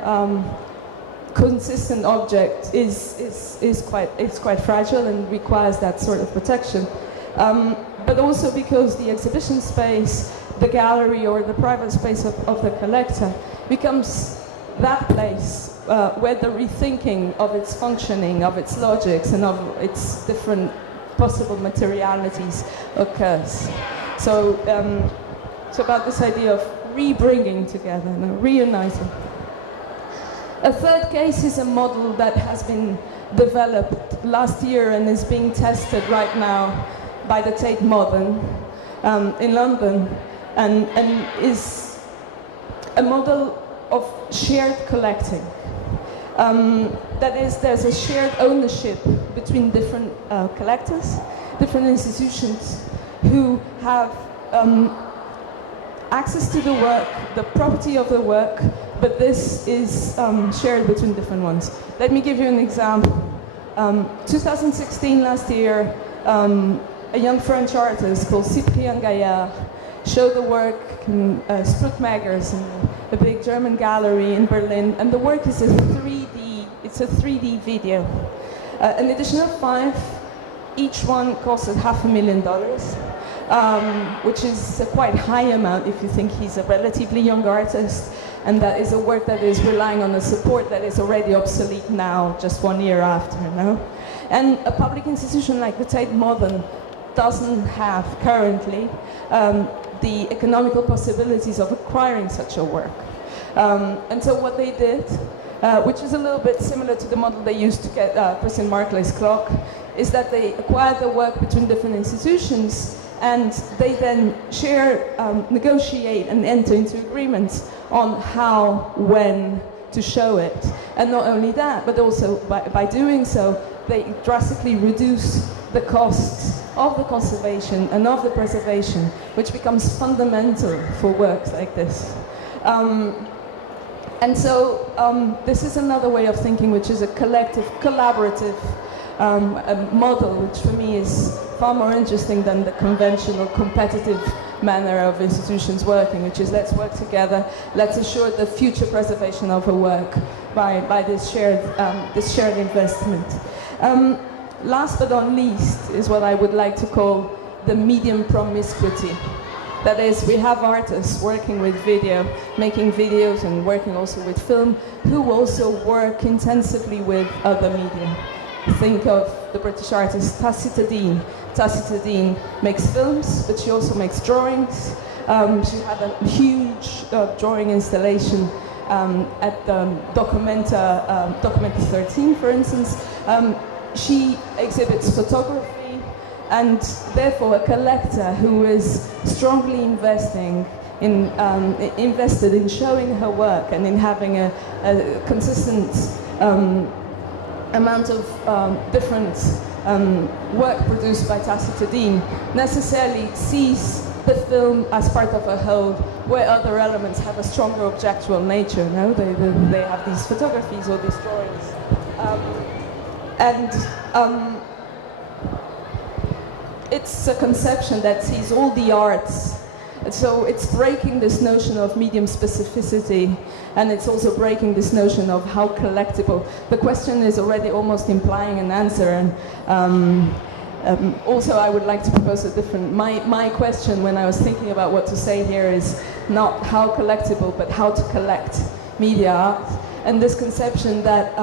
consistent object is quite fragile and requires that sort of protection, but also because the exhibition space, the gallery, or the private space of the collector becomes that place where the rethinking of its functioning, of its logics, and of its different possible materialities occurs. So it's about this idea of re-bringing together, reuniting. A third case is a model that has been developed last year and is being tested right now by the Tate Modern in London, and is a model of shared collecting. That is, there's a shared ownership between different collectors, different institutions who have access to the work, the property of the work, but this is shared between different ones. Let me give you an example. 2016, last year, a young French artist called Cyprien Gaillard showed the work in Sprutmagers, in a big German gallery in Berlin, and the work is a 3D video. An additional 5, each one costed $500,000, which is a quite high amount if you think he's a relatively young artist, and that is a work that is relying on a support that is already obsolete now, just 1 year after, you know? And a public institution like the Tate Modern doesn't have currently the economical possibilities of acquiring such a work. And so what they did, which is a little bit similar to the model they used to get Christian Marclay's clock, is that they acquired the work between different institutions, and they then share, negotiate, and enter into agreements on how, when to show it. And not only that, but also by doing so, they drastically reduce the costs of the conservation and of the preservation, which becomes fundamental for works like this. And so this is another way of thinking, which is a collective, collaborative a model, which for me is far more interesting than the conventional competitive manner of institutions working, which is let's work together, let's assure the future preservation of a work by this shared investment. Last but not least is what I would like to call the medium promiscuity. That is, we have artists working with video, making videos and working also with film, who also work intensively with other media. Think of the British artist Tacita Dean. Tacita Dean makes films, but she also makes drawings. She had a huge drawing installation at Documenta 13, for instance. She exhibits photography, and therefore a collector who is strongly invested in showing her work and in having a consistent amount of different work produced by Tacita Dean necessarily sees the film as part of a whole, where other elements have a stronger objectual nature. No? They have these photographies or these drawings. It's a conception that sees all the arts. So it's breaking this notion of medium specificity, and it's also breaking this notion of how collectible. The question is already almost implying an answer, and also I would like to propose a different, my question when I was thinking about what to say here is not how collectible, but how to collect media art, and this conception that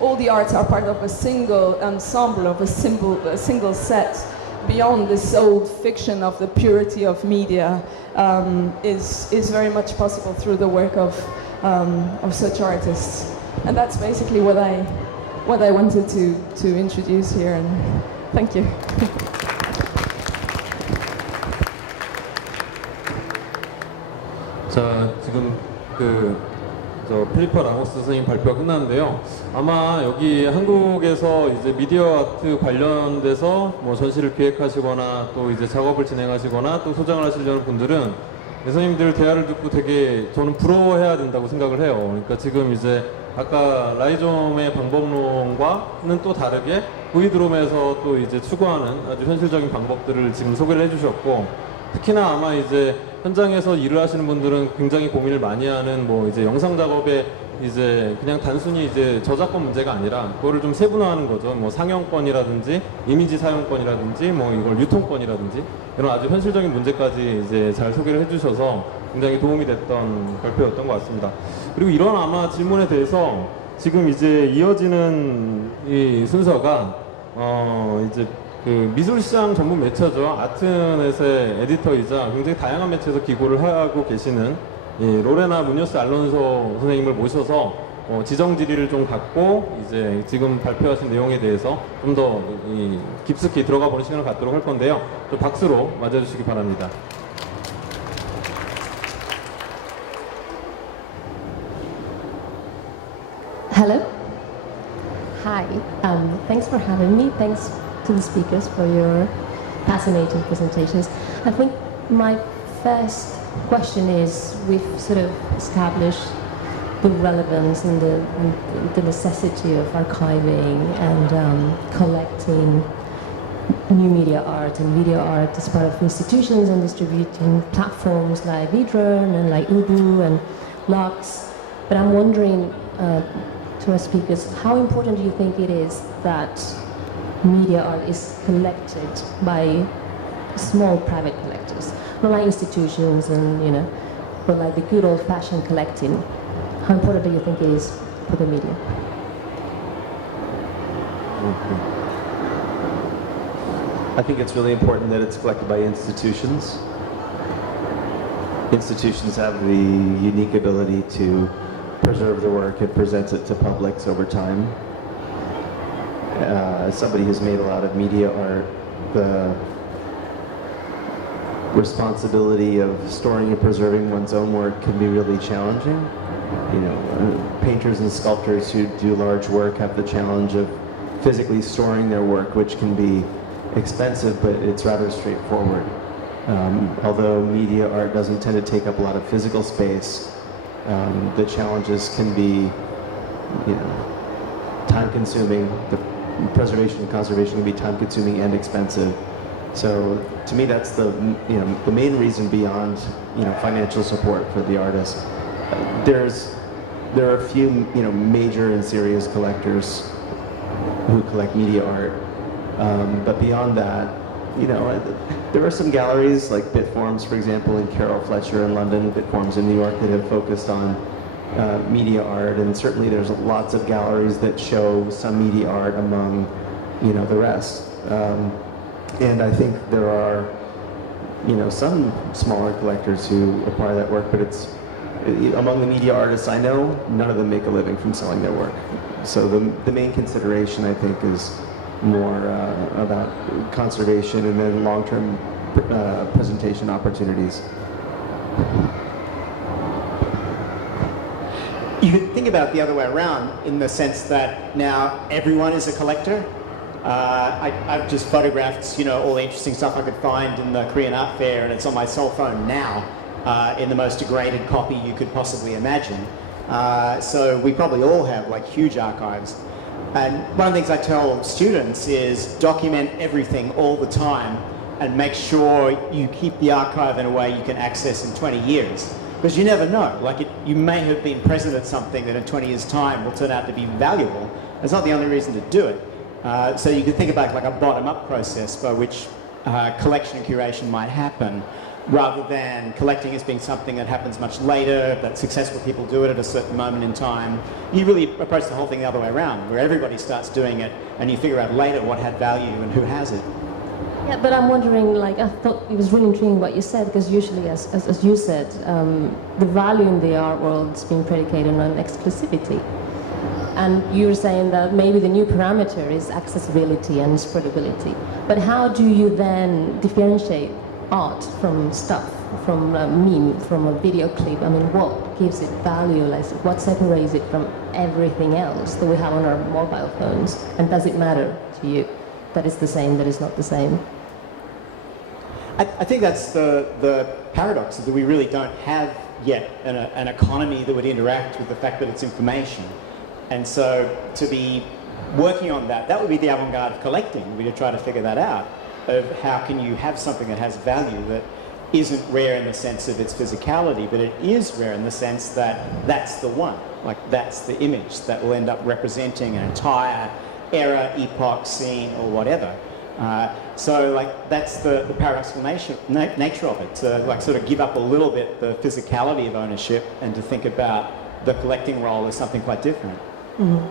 all the arts are part of a single ensemble, of a single set, beyond this old fiction of the purity of media, is very much possible through the work of such artists. And that's basically what I what I wanted to introduce here, and thank you. 자, 지금 저 필리파 라모스 선생님 발표가 끝났는데요. 아마 여기 한국에서 이제 미디어 아트 관련돼서 뭐 전시를 기획하시거나 또 이제 작업을 진행하시거나 또 소장을 하시려는 분들은 선생님들 대화를 듣고 되게 저는 부러워해야 된다고 생각을 해요. 그러니까 지금 이제 아까 라이좀의 방법론과는 또 다르게 V드롬에서 또 이제 추구하는 아주 현실적인 방법들을 지금 소개를 해주셨고, 특히나 아마 이제 현장에서 일을 하시는 분들은 굉장히 고민을 많이 하는 뭐 이제 영상 작업에 이제 그냥 단순히 이제 저작권 문제가 아니라 그거를 좀 세분화하는 거죠. 뭐 상영권이라든지 이미지 사용권이라든지 뭐 이걸 유통권이라든지 이런 아주 현실적인 문제까지 이제 잘 소개를 해주셔서 굉장히 도움이 됐던 발표였던 것 같습니다. 그리고 이런 아마 질문에 대해서 지금 이제 이어지는 이 순서가 이제 그 미술시장 전문 매체죠. 아트넷의 에디터이자 굉장히 다양한 매체에서 기고를 하고 계시는 이 로레나 무뇨스-알론소 선생님을 모셔서 지정 질의를 좀 갖고 이제 지금 발표하신 내용에 대해서 좀 더 깊숙이 들어가 보는 시간을 갖도록 할 건데요. 좀 박수로 맞아주시기 바랍니다. Hello. Hi. Thanks for having me. Thanks to the speakers for your fascinating presentations. I think my first question is, we've sort of established the relevance and the necessity of archiving and collecting new media art and video art as part of institutions and distributing platforms like Vidrun and like Ubu and Lux. But I'm wondering, to our speakers, how important do you think it is that media art is collected by small private collectors, not like institutions and but like the good old-fashioned collecting? How important do you think it is for the media? I think it's really important that it's collected by institutions. Institutions have the unique ability to preserve the work and present it to publics over time. As somebody who's made a lot of media art, the responsibility of storing and preserving one's own work can be really challenging. Painters and sculptors who do large work have the challenge of physically storing their work, which can be expensive, but it's rather straightforward. Although media art doesn't tend to take up a lot of physical space, the challenges can be, time-consuming. The preservation and conservation can be time-consuming and expensive. So, to me, that's the main reason beyond financial support for the artist. There are a few major and serious collectors who collect media art, but beyond that, there are some galleries like Bitforms, for example, in Carol Fletcher in London, Bitforms in New York, that have focused on media art, and certainly there's lots of galleries that show some media art among the rest. And I think there are some smaller collectors who acquire that work, but it's among the media artists I know, none of them make a living from selling their work. So the main consideration, I think, is more about conservation and then long-term presentation opportunities. You could think about it the other way around, in the sense that now everyone is a collector. I've just photographed, all the interesting stuff I could find in the Korean Art Fair, and it's on my cell phone now, in the most degraded copy you could possibly imagine. So we probably all have like huge archives. And one of the things I tell students is document everything all the time and make sure you keep the archive in a way you can access in 20 years. Because you never know, you may have been present at something that in 20 years' time will turn out to be valuable. It's not the only reason to do it. So you could think about like a bottom-up process by which collection and curation might happen, rather than collecting as being something that happens much later, that successful people do it at a certain moment in time. You really approach the whole thing the other way around, where everybody starts doing it and you figure out later what had value and who has it. Yeah, but I'm wondering, I thought it was really intriguing what you said, because usually, as you said, the value in the art world is being predicated on exclusivity. And you're saying that maybe the new parameter is accessibility and spreadability. But how do you then differentiate art from stuff, from a meme, from a video clip? I mean, what gives it value? Like, what separates it from everything else that we have on our mobile phones? And does it matter to you that it's the same, that it's not the same? I think that's the paradox, is that we really don't have yet an economy that would interact with the fact that it's information. And so to be working on that, that would be the avant-garde of collecting, would be to try to figure that out, of how can you have something that has value that isn't rare in the sense of its physicality, but it is rare in the sense that that's the one, like that's the image that will end up representing an entire era, epoch, scene, or whatever. So like that's the paradoxical nature of it, to like sort of give up a little bit the physicality of ownership and to think about the collecting role as something quite different. Mm-hmm.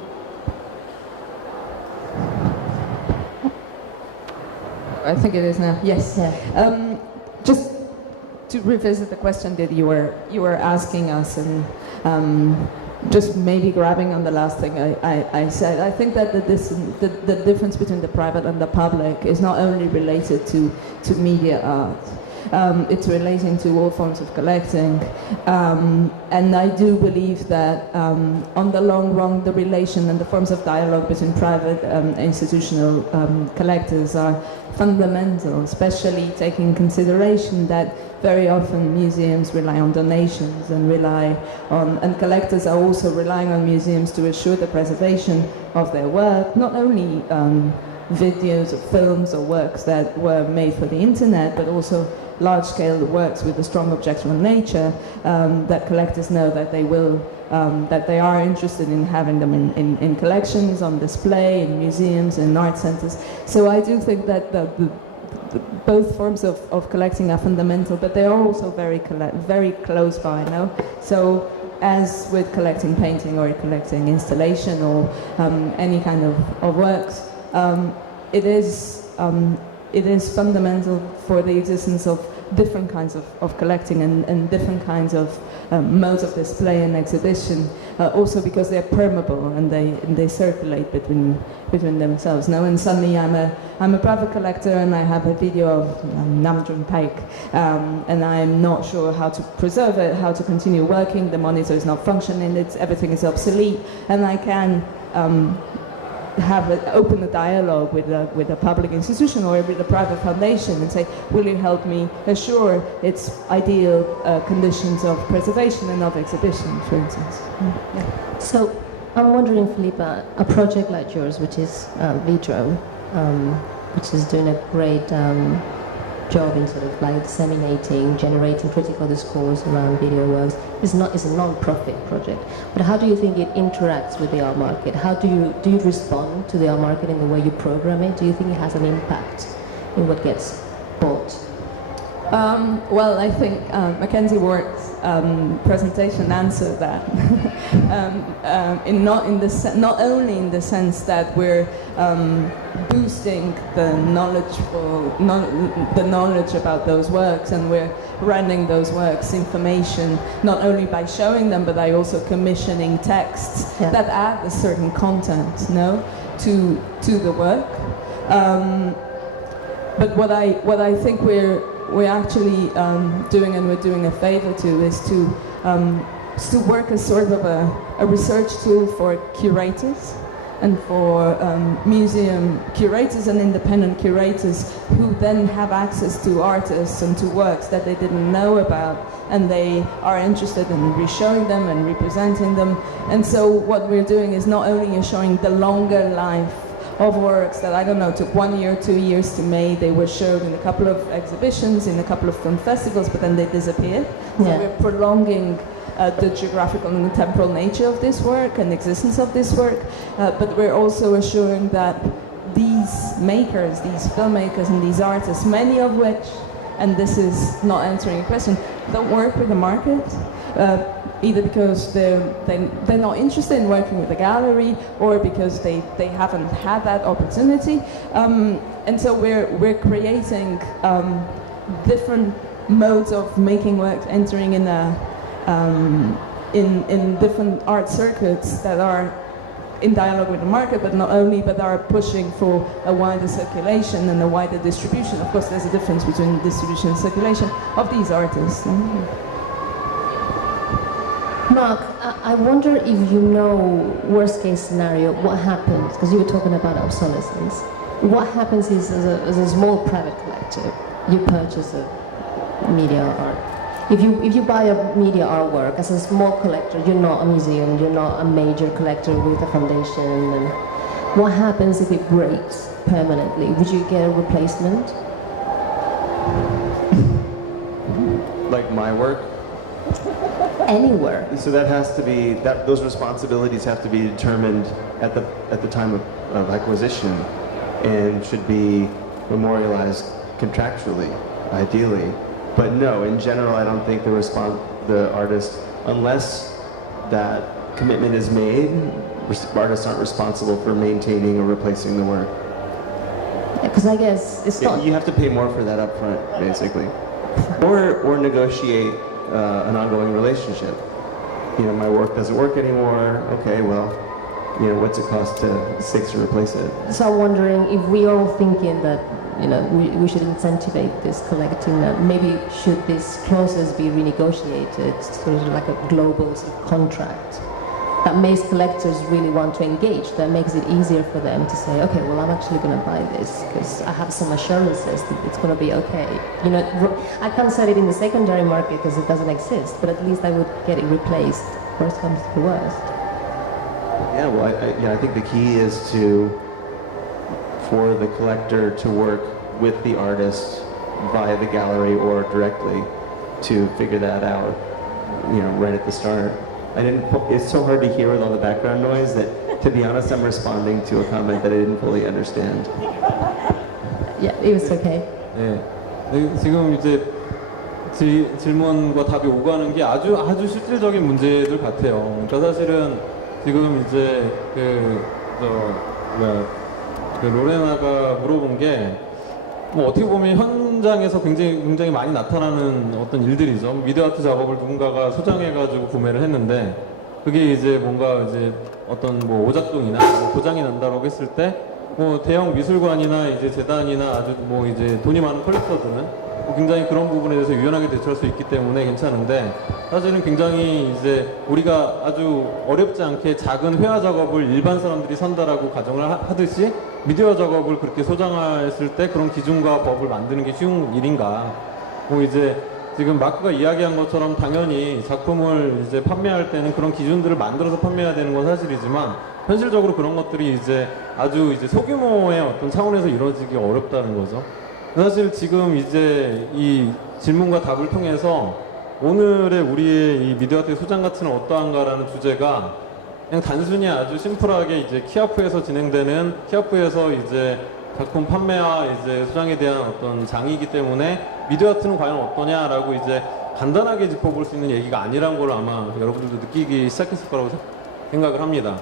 I think it is now. Yes. Yeah. Just to revisit the question that you were asking us, and just maybe grabbing on the last thing I said. I think that the difference between the private and the public is not only related to media art. It's relating to all forms of collecting, and I do believe that on the long run, the relation and the forms of dialogue between private and institutional collectors are fundamental, especially taking in consideration that very often museums rely on donations and and collectors are also relying on museums to assure the preservation of their work, not only videos or films or works that were made for the internet, but also large-scale works with a strong objectional nature that collectors know that they will, that they are interested in having them in collections, on display, in museums, in art centers. So I do think that both forms of collecting are fundamental, but they are also very close by, no? So as with collecting painting or collecting installation or any kind of works, it is fundamental for the existence of different kinds of collecting and different kinds of modes of display and exhibition, also because they're permeable and they circulate between themselves. Now, and suddenly I'm a private collector and I have a video of Namjoon Paik, and I'm not sure how to preserve it, how to continue working. The monitor is not functioning. Everything is obsolete, and I can open a dialogue with a public institution or with a private foundation and say, will you help me assure its ideal conditions of preservation and of exhibition, for instance. Yeah. So I'm wondering, Filipa, a project like yours, which is Vitro, which is doing a great job in sort of like disseminating, generating critical discourse around video works, is a non-profit project. But how do you think it interacts with the art market? How do you respond to the art market in the way you program it? Do you think it has an impact in what gets bought? Well, I think McKenzie Wark's presentation answered that. Not only in the sense that we're boosting the knowledge about those works, and we're rendering those works information not only by showing them, but by also commissioning texts that add a certain content, to the work. But what I think we're actually doing, and we're doing a favor to, is to work as sort of a research tool for curators and for museum curators and independent curators who then have access to artists and to works that they didn't know about, and they are interested in re-showing them and representing them. And so what we're doing is not only showing the longer life of works that, I don't know, took 1 year, 2 years to make. They were showed in a couple of exhibitions, in a couple of film festivals, but then they disappeared. So we're prolonging the geographical and temporal nature of this work and existence of this work, but we're also assuring that these makers, these filmmakers and these artists, many of which, and this is not answering your question, don't work with the market, either because they're not interested in working with the gallery, or because they haven't had that opportunity. And so we're creating different modes of making work, entering in different art circuits that are in dialogue with the market, but not only, but are pushing for a wider circulation and a wider distribution. Of course, there's a difference between distribution and circulation of these artists. Mark, I wonder if you know, worst case scenario, what happens, because you were talking about obsolescence. What happens is, as a small private collector, you purchase a media art. If you buy a media artwork, as a small collector, you're not a museum, you're not a major collector with a foundation. And what happens if it breaks permanently? Would you get a replacement? Like my work? Anywhere. So that has to be, those responsibilities have to be determined at the time of acquisition and should be memorialized contractually, ideally. But no, in general, I don't think the artist, unless that commitment is made, artists aren't responsible for maintaining or replacing the work. Because I guess it's not. You have to pay more for that up front, basically. Or negotiate an ongoing relationship. You know, my work doesn't work anymore. Okay, well, you know, what's it cost to fix or replace it? So I'm wondering if we are all thinking that, you know, we should incentivize this collecting, that maybe should these clauses be renegotiated, sort of like a global sort of contract that makes collectors really want to engage, that makes it easier for them to say, okay, well, I'm actually going to buy this because I have some assurances that it's going to be okay. You know, I can't sell it in the secondary market because it doesn't exist, but at least I would get it replaced, worst comes to the worst. Yeah, well, I think the key is for the collector to work with the artist via the gallery or directly to figure that out, you know, right at the start. It's so hard to hear with all the background noise that, to be honest, I'm responding to a comment that I didn't fully understand. Yeah, it was okay. 네, 지금 이제 질문과 답이 오가는 게 아주 실질적인 문제들 같아요. 그러니까 사실은 지금 이제 로레나가 물어본 게 뭐 어떻게 보면 현장에서 굉장히 많이 나타나는 어떤 일들이죠. 미디어 아트 작업을 누군가가 소장해가지고 구매를 했는데 그게 이제 뭔가 이제 어떤 뭐 오작동이나 고장이 난다고 했을 때 뭐 대형 미술관이나 이제 재단이나 아주 뭐 이제 돈이 많은 컬렉터들은 굉장히 그런 부분에 대해서 유연하게 대처할 수 있기 때문에 괜찮은데 사실은 굉장히 이제 우리가 아주 어렵지 않게 작은 회화 작업을 일반 사람들이 산다라고 가정을 하듯이 미디어 작업을 그렇게 소장했을 때 그런 기준과 법을 만드는 게 쉬운 일인가? 뭐 이제 지금 마크가 이야기한 것처럼 당연히 작품을 이제 판매할 때는 그런 기준들을 만들어서 판매해야 되는 건 사실이지만 현실적으로 그런 것들이 이제 아주 이제 소규모의 어떤 차원에서 이루어지기 어렵다는 거죠. 사실 지금 이제 이 질문과 답을 통해서 오늘의 우리의 이 미디어 아트의 소장 가치는 어떠한가라는 주제가 그냥 단순히 아주 심플하게 이제 키아프에서 진행되는 키아프에서 이제 작품 판매와 이제 소장에 대한 어떤 장이기 때문에 미디어 아트는 과연 어떠냐라고 이제 간단하게 짚어볼 수 있는 얘기가 아니란 걸 아마 여러분들도 느끼기 시작했을 거라고 생각을 합니다.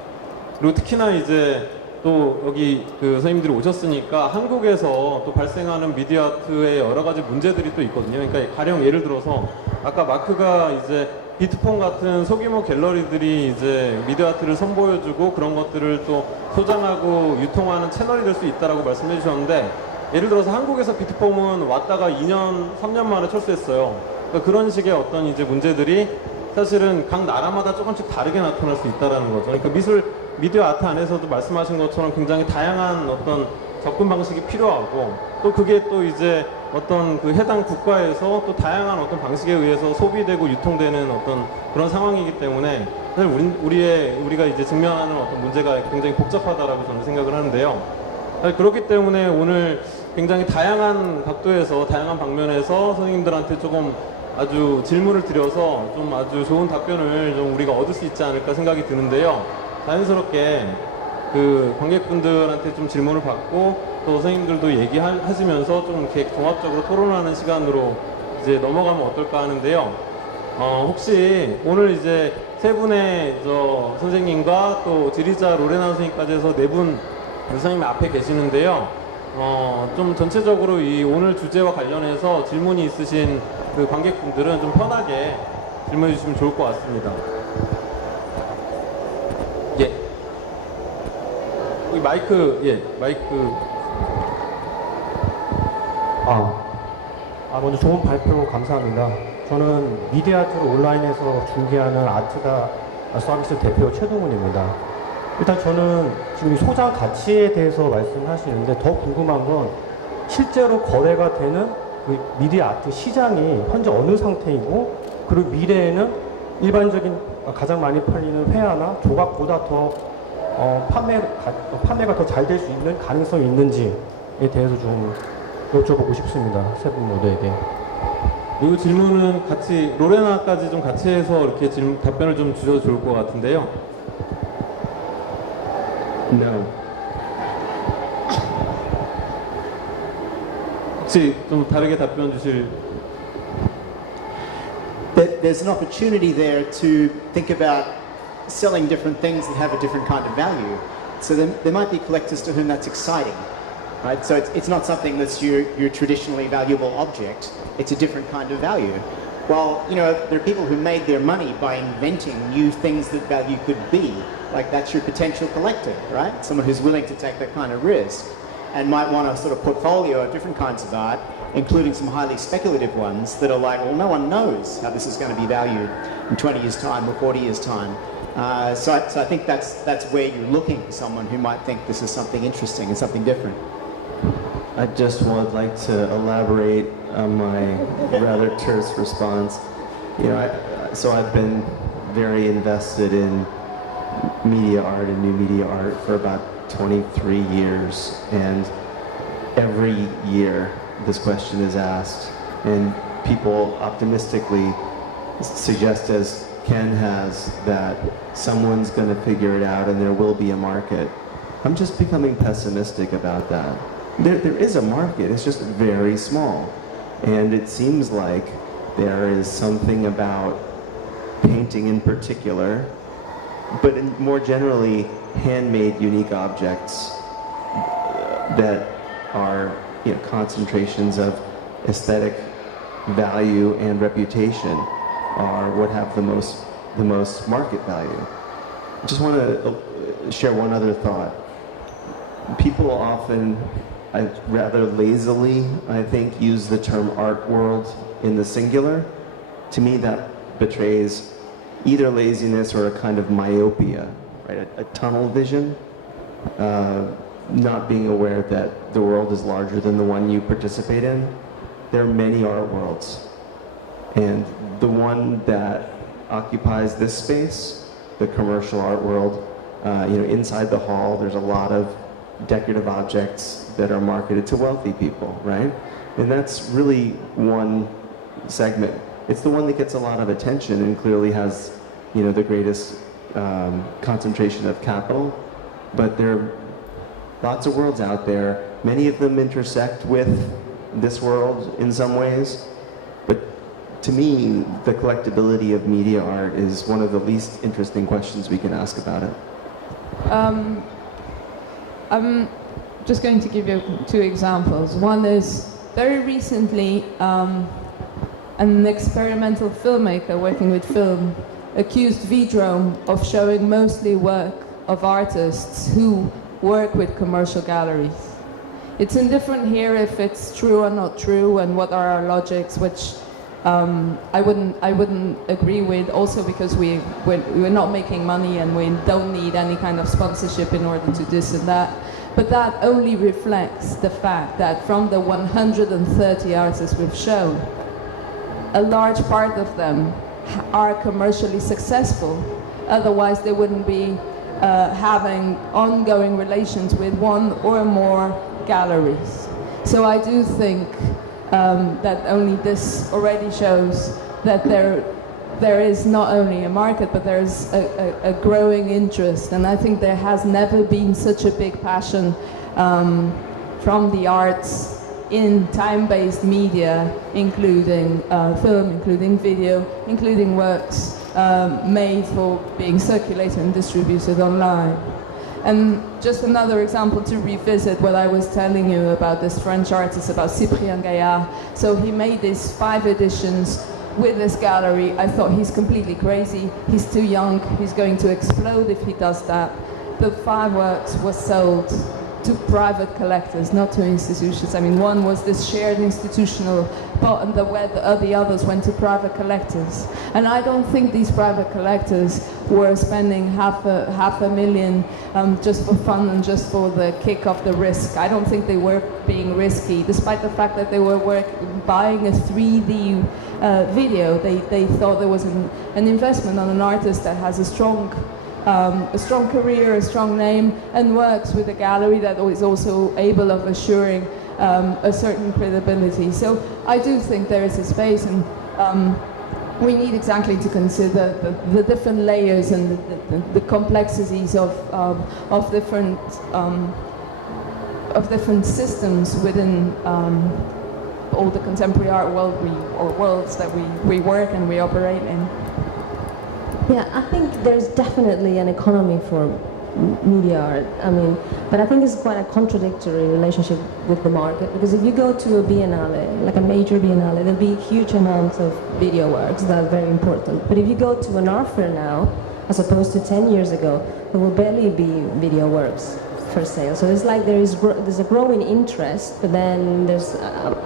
그리고 특히나 이제 또 여기 그 선생님들이 오셨으니까 한국에서 또 발생하는 미디어 아트의 여러 가지 문제들이 또 있거든요. 그러니까 가령 예를 들어서 아까 마크가 이제 비트폰 같은 소규모 갤러리들이 이제 미디어 아트를 선보여주고 그런 것들을 또 소장하고 유통하는 채널이 될 수 있다라고 말씀해 주셨는데 예를 들어서 한국에서 비트폼은 왔다가 2년, 3년 만에 철수했어요. 그러니까 그런 식의 어떤 이제 문제들이 사실은 각 나라마다 조금씩 다르게 나타날 수 있다라는 거죠. 그러니까 미디어 아트 안에서도 말씀하신 것처럼 굉장히 다양한 어떤 접근 방식이 필요하고 또 그게 또 이제 어떤 그 해당 국가에서 또 다양한 어떤 방식에 의해서 소비되고 유통되는 어떤 그런 상황이기 때문에 사실 우리가 이제 직면하는 어떤 문제가 굉장히 복잡하다라고 저는 생각을 하는데요. 사실 그렇기 때문에 오늘 굉장히 다양한 각도에서 다양한 방면에서 선생님들한테 조금 아주 질문을 드려서 좀 아주 좋은 답변을 좀 우리가 얻을 수 있지 않을까 생각이 드는데요. 자연스럽게 그 관객분들한테 좀 질문을 받고 또 선생님들도 얘기하시면서 좀 이렇게 종합적으로 토론하는 시간으로 이제 넘어가면 어떨까 하는데요. 혹시 오늘 이제 세 분의 선생님과 또 지리자 로레나 선생님까지 해서 네 분 선생님 앞에 계시는데요. 좀 전체적으로 이 오늘 주제와 관련해서 질문이 있으신 그 관객분들은 좀 편하게 질문해 주시면 좋을 것 같습니다. 예. 이 마이크, 예, 마이크. 먼저 좋은 발표 감사합니다. 저는 미디어아트를 온라인에서 중개하는 아트다 서비스 대표 최동훈입니다. 일단 저는 지금 이 소장 가치에 대해서 말씀하시는데 더 궁금한 건 실제로 거래가 되는 그 미디어 아트 시장이 현재 어느 상태이고, 그리고 미래에는 일반적인 가장 많이 팔리는 회화나 조각보다 더 판매가 더 잘 될 수 있는 가능성이 있는지에 대해서 좀 여쭤보고 싶습니다. 세 분 모두에게. 이 질문은 같이 로레나까지 좀 같이 해서 이렇게 답변을 좀 주셔도 좋을 것 같은데요. No. 혹시 좀 다르게 답변 주실? There's an opportunity there to think about selling different things that have a different kind of value. So there might be collectors to whom that's exciting, right? So it's not something that's your traditionally valuable object. It's a different kind of value. Well, you know, there are people who made their money by inventing new things that value could be. Like that's your potential collector, right? Someone who's willing to take that kind of risk and might want a sort of portfolio of different kinds of art, including some highly speculative ones that are like, well, no one knows how this is going to be valued in 20 years' time or 40 years' time. So I think that's where you're looking for someone who might think this is something interesting and something different. I just would like to elaborate on my rather terse response. You know, so I've been very invested in media art and new media art for about 23 years, and every year this question is asked, and people optimistically suggest, as Ken has, that someone's going to figure it out and there will be a market. I'm just becoming pessimistic about that. There is a market, it's just very small. And it seems like there is something about painting in particular, but more generally, handmade unique objects that are, you know, concentrations of aesthetic value and reputation are what have the most market value. I just want to share one other thought. People often, rather lazily, I think, use the term art world in the singular. To me, that betrays either laziness or a kind of myopia, right? A tunnel vision, not being aware that the world is larger than the one you participate in. There are many art worlds, and the one that occupies this space, the commercial art world, you know, inside the hall, there's a lot of decorative objects that are marketed to wealthy people, right? And that's really one segment. It's the one that gets a lot of attention and clearly has, you know, the greatest concentration of capital. But there are lots of worlds out there. Many of them intersect with this world in some ways. But to me, the collectability of media art is one of the least interesting questions we can ask about it. I'm just going to give you two examples. One is very recently, an experimental filmmaker working with film accused Vidrome of showing mostly work of artists who work with commercial galleries. It's indifferent here if it's true or not true and what are our logics, which I wouldn't agree with, also because we're not making money and we don't need any kind of sponsorship in order to this and that. But that only reflects the fact that from the 130 artists we've shown, a large part of them are commercially successful. Otherwise they wouldn't be having ongoing relations with one or more galleries. So I do think that only this already shows that there is not only a market, but there's a growing interest. And I think there has never been such a big passion from the arts in time-based media, including film, including video, including works made for being circulated and distributed online. And just another example to revisit what I was telling you about this French artist, about Cyprien Gaillard. So he made these 5 editions with this gallery. I thought he's completely crazy, he's too young, he's going to explode if he does that. the 5 works were sold to private collectors, not to institutions. I mean, one was this shared institutional part, and the others went to private collectors. And I don't think these private collectors were spending half a million just for fun and just for the kick of the risk. I don't think they were being risky, despite the fact that they were buying a 3D video. They thought there was an investment on an artist that has a strong career, a strong name, and works with a gallery that is also able of assuring a certain credibility. So I do think there is a space, and we need exactly to consider the different layers and the complexities of different systems within all the contemporary art worlds that we work and we operate in. Yeah, I think there's definitely an economy for media art. I mean, but I think it's quite a contradictory relationship with the market, because if you go to a biennale, like a major biennale, there'll be huge amounts of video works that are very important. But if you go to an art fair now, as opposed to 10 years ago, there will barely be video works for sale. So it's like there's a growing interest, but then there's,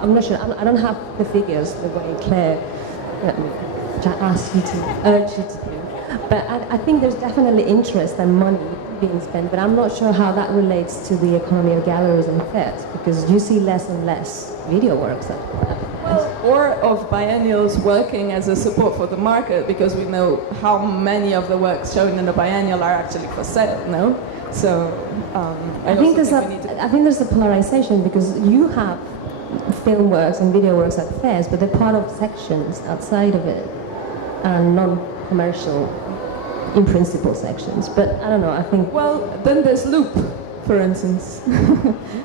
I'm not sure, I don't have the figures the way Claire urged you to do. But I think there's definitely interest and money being spent, but I'm not sure how that relates to the economy of galleries and fairs, because you see less and less video works. Or of biennials working as a support for the market, because we know how many of the works shown in the biennial are actually for sale, no? So I think there's a polarization, because you have film works and video works at fairs, but they're part of sections outside of it, and non-commercial, in principle, sections. But I don't know, I think... Well, then there's Loop, for instance,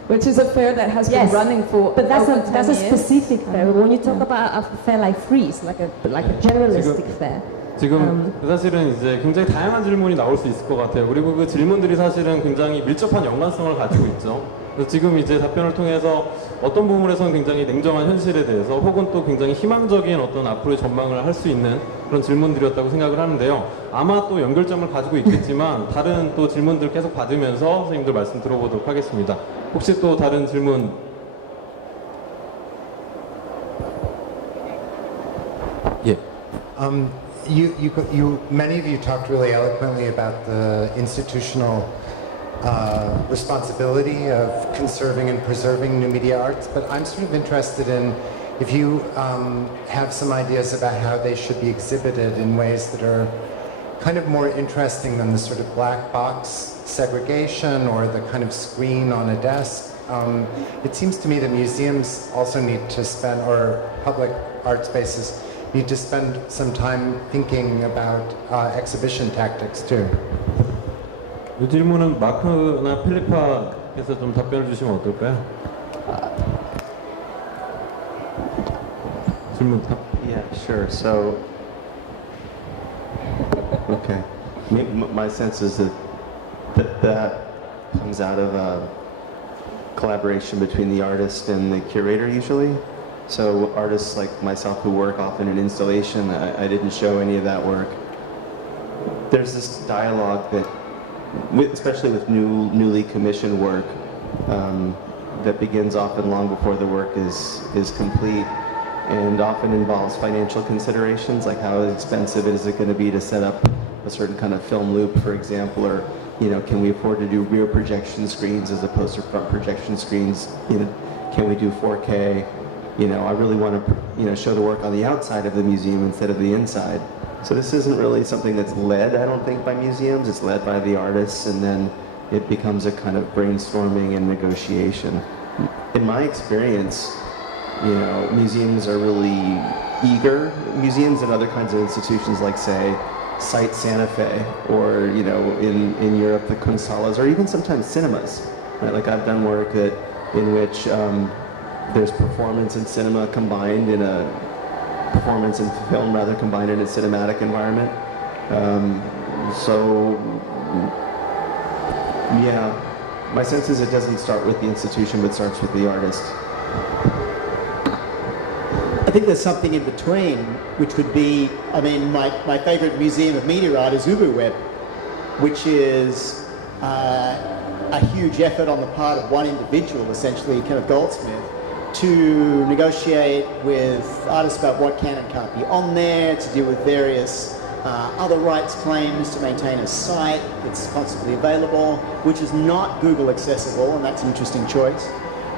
which is a fair that has been running for but that's over 10 a years. specific fair. When you talk about a fair like Freeze, like a generalistic fair. 지금 사실은 이제 굉장히 다양한 질문이 나올 수 있을 것 같아요. 그리고 그 질문들이 사실은 굉장히 밀접한 연관성을 가지고 있죠. 그래서 지금 이제 답변을 통해서 어떤 부분에서는 굉장히 냉정한 현실에 대해서, 혹은 또 굉장히 희망적인 어떤 앞으로의 전망을 할 수 있는 그런 질문들이었다고 생각을 하는데요. 아마 또 연결점을 가지고 있겠지만 다른 또 질문들 계속 받으면서 선생님들 말씀 들어보도록 하겠습니다. 혹시 또 다른 질문? 예. Many of you talked really eloquently about the institutional responsibility of conserving and preserving new media arts, but I'm sort of interested in if you have some ideas about how they should be exhibited in ways that are kind of more interesting than the sort of black box segregation or the kind of screen on a desk. It seems to me that museums also need to spend, or public art spaces need to spend some time thinking about exhibition tactics too. 이 질문은 마크나 필리파께서 좀 답변을 주시면 어떨까요? 질문 답. Yeah, sure. So, okay. My sense is that comes out of a collaboration between the artist and the curator usually. So artists like myself who work often in installation, I didn't show any of that work. There's this dialogue that, especially with newly commissioned work, that begins often long before the work is complete, and often involves financial considerations, like how expensive is it going to be to set up a certain kind of film loop, for example, or can we afford to do rear projection screens as opposed to front projection screens? Can we do 4K? I really want to, show the work on the outside of the museum instead of the inside. So this isn't really something that's led, I don't think, by museums. It's led by the artists, and then it becomes a kind of brainstorming and negotiation. In my experience, museums are really eager. Museums and other kinds of institutions, like, say, Site Santa Fe, or, in Europe, the Kunsthallen, or even sometimes cinemas. Right? Like, I've done work in which there's performance and cinema combined in a performance and film rather combined in a cinematic environment. My sense is it doesn't start with the institution, but starts with the artist. I think there's something in between, which would be, my favorite museum of media art is UbuWeb, which is a huge effort on the part of one individual, essentially Kenneth Goldsmith, to negotiate with artists about what can and can't be on there, to deal with various other rights claims, to maintain a site that's constantly available, which is not Google accessible, and that's an interesting choice,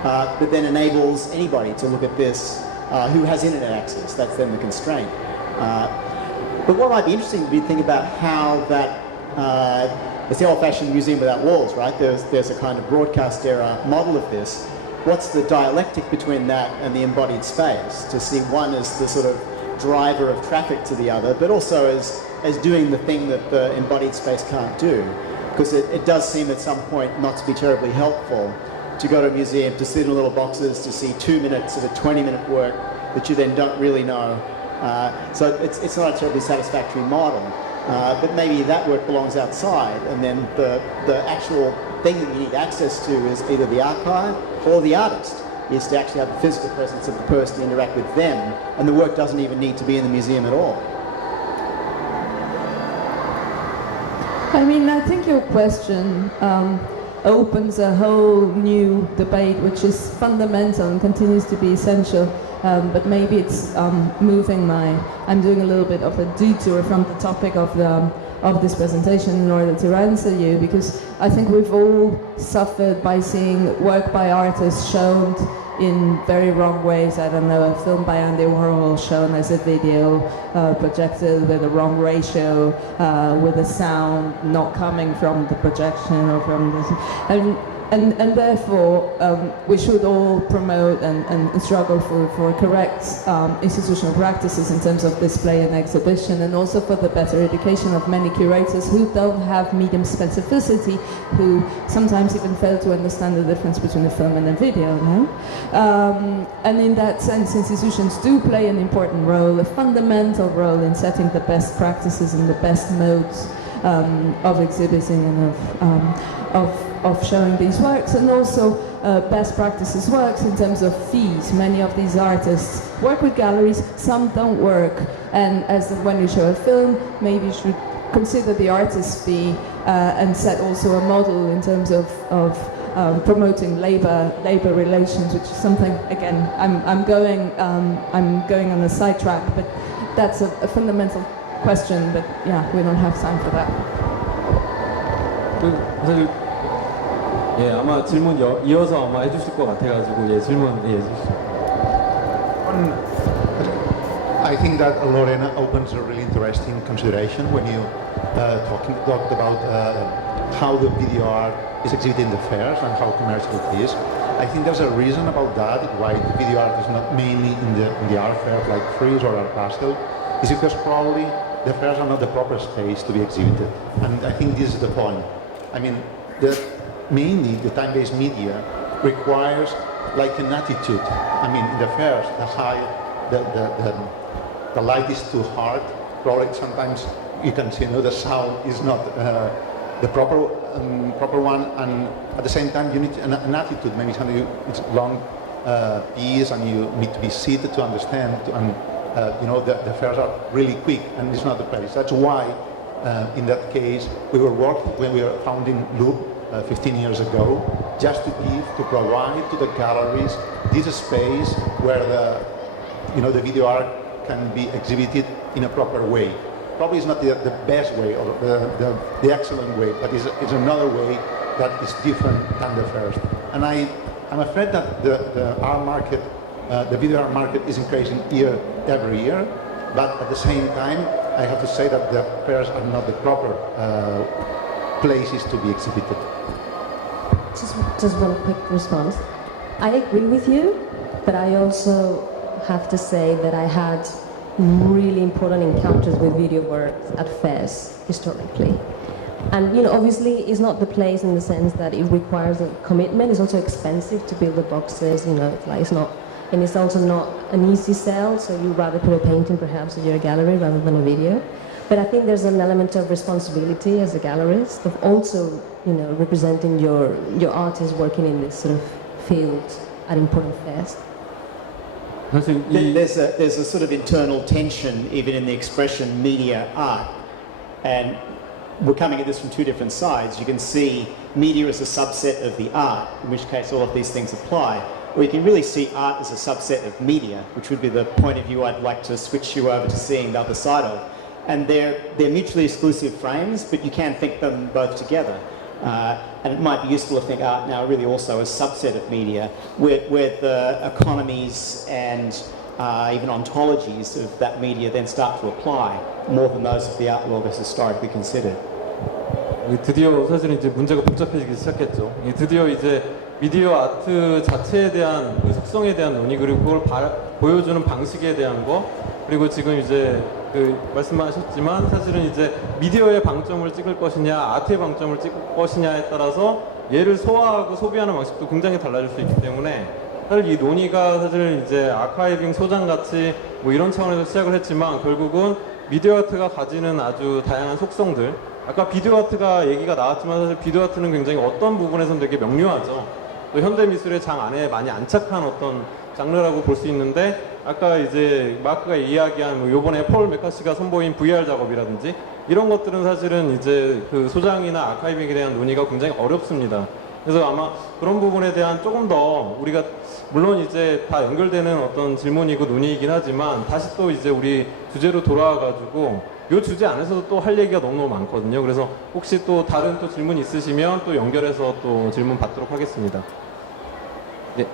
but then enables anybody to look at this who has internet access. That's then the constraint. But what might be interesting would be to think about how that, it's the old-fashioned museum without walls, right? There's a kind of broadcast era model of this. What's the dialectic between that and the embodied space? To see one as the sort of driver of traffic to the other, but also as doing the thing that the embodied space can't do. Because it does seem at some point not to be terribly helpful to go to a museum, to sit in little boxes, to see 2 minutes of a 20-minute work that you then don't really know. So it's not a terribly satisfactory model. But maybe that work belongs outside, and then the actual thing that you need access to is either the archive or the artist, is to actually have the physical presence of the person, interact with them, and the work doesn't even need to be in the museum at all. I mean, I think your question opens a whole new debate, which is fundamental and continues to be essential. But maybe it's I'm doing a little bit of a detour from the topic of this presentation in order to answer you, because I think we've all suffered by seeing work by artists shown in very wrong ways. I don't know, a film by Andy Warhol shown as a video, projected with a wrong ratio, with the sound not coming from the projection or from the... And therefore, we should all promote and struggle for correct institutional practices in terms of display and exhibition, and also for the better education of many curators who don't have medium specificity, who sometimes even fail to understand the difference between a film and a video. No? And in that sense, institutions do play an important role, a fundamental role in setting the best practices and the best modes of exhibiting and of showing these works, and also best practices works in terms of fees. Many of these artists work with galleries, some don't work, and as when you show a film, maybe you should consider the artist's fee and set also a model in terms of promoting labor relations, which is something, again, I'm going on a sidetrack, but that's a fundamental question, but yeah, we don't have time for that. 사실 예, 아마 질문 이어서 아마 해주실 것 같아가지고 예, 질문 예, 해주시죠. I think that Lorena opens a really interesting consideration when you talked about how the video art is exhibited in the fairs and how commercial it is. I think there's a reason about that, why the video art is not mainly in the art fairs like Frieze or Art Basel, is because probably the fairs are not the proper space to be exhibited. And I think this is the point. I mean, mainly the time-based media requires like an attitude. I mean, in the fairs, the light is too hard. Probably sometimes you can see, the sound is not the proper one, and at the same time you need an attitude. Maybe it's a long piece, and you need to be seated to understand. The fairs are really quick, and it's not the place. That's why, in that case, when we were founding Loop 15 years ago, just to provide to the galleries this space where the video art can be exhibited in a proper way. Probably it's not the best way or the excellent way, but it's another way that is different than the first. And I'm afraid that the art market, the video art market is increasing every year, but at the same time, I have to say that the fairs are not the proper places to be exhibited. Just one quick response. I agree with you, but I also have to say that I had really important encounters with video work at fairs historically. And obviously it's not the place in the sense that it requires a commitment. It's also expensive to build the boxes, it's not, and it's also not an easy sell, so you'd rather put a painting perhaps in your gallery rather than a video. But I think there's an element of responsibility as a gallerist of also, representing your artists working in this sort of field at important fairs. There's a sort of internal tension even in the expression media art, and we're coming at this from two different sides. You can see media as a subset of the art, in which case all of these things apply. Or you can really see art as a subset of media, which would be the point of view I'd like to switch you over to seeing the other side of. And they're mutually exclusive frames, but you can think them both together. And it might be useful to think art now really also as a subset of media, where the economies and even ontologies of that media then start to apply more than those of the art world as historically considered. 드디어 사실은 이제 문제가 복잡해지기 시작했죠. 드디어 이제 미디어 아트 자체에 대한 그 속성에 대한 논의, 그리고 그걸 보여주는 방식에 대한 거, 그리고 지금 이제 그 말씀하셨지만 사실은 이제 미디어의 방점을 찍을 것이냐 아트의 방점을 찍을 것이냐에 따라서 얘를 소화하고 소비하는 방식도 굉장히 달라질 수 있기 때문에 사실 이 논의가 사실 이제 아카이빙 소장 같이 뭐 이런 차원에서 시작을 했지만 결국은 미디어 아트가 가지는 아주 다양한 속성들, 아까 비디오 아트가 얘기가 나왔지만 사실 비디오 아트는 굉장히 어떤 부분에서는 되게 명료하죠. 또 현대 미술의 장 안에 많이 안착한 어떤 장르라고 볼 수 있는데, 아까 이제 마크가 이야기한 뭐 요번에 폴 메카시가 선보인 VR 작업이라든지 이런 것들은 사실은 이제 그 소장이나 아카이빙에 대한 논의가 굉장히 어렵습니다. 그래서 아마 그런 부분에 대한 조금 더 우리가 물론 이제 다 연결되는 어떤 질문이고 논의이긴 하지만 다시 또 이제 우리 주제로 돌아와가지고 이 주제 안에서도 또 할 얘기가 너무너무 많거든요. 그래서 혹시 또 다른 또 질문 있으시면 또 연결해서 또 질문 받도록 하겠습니다. 네.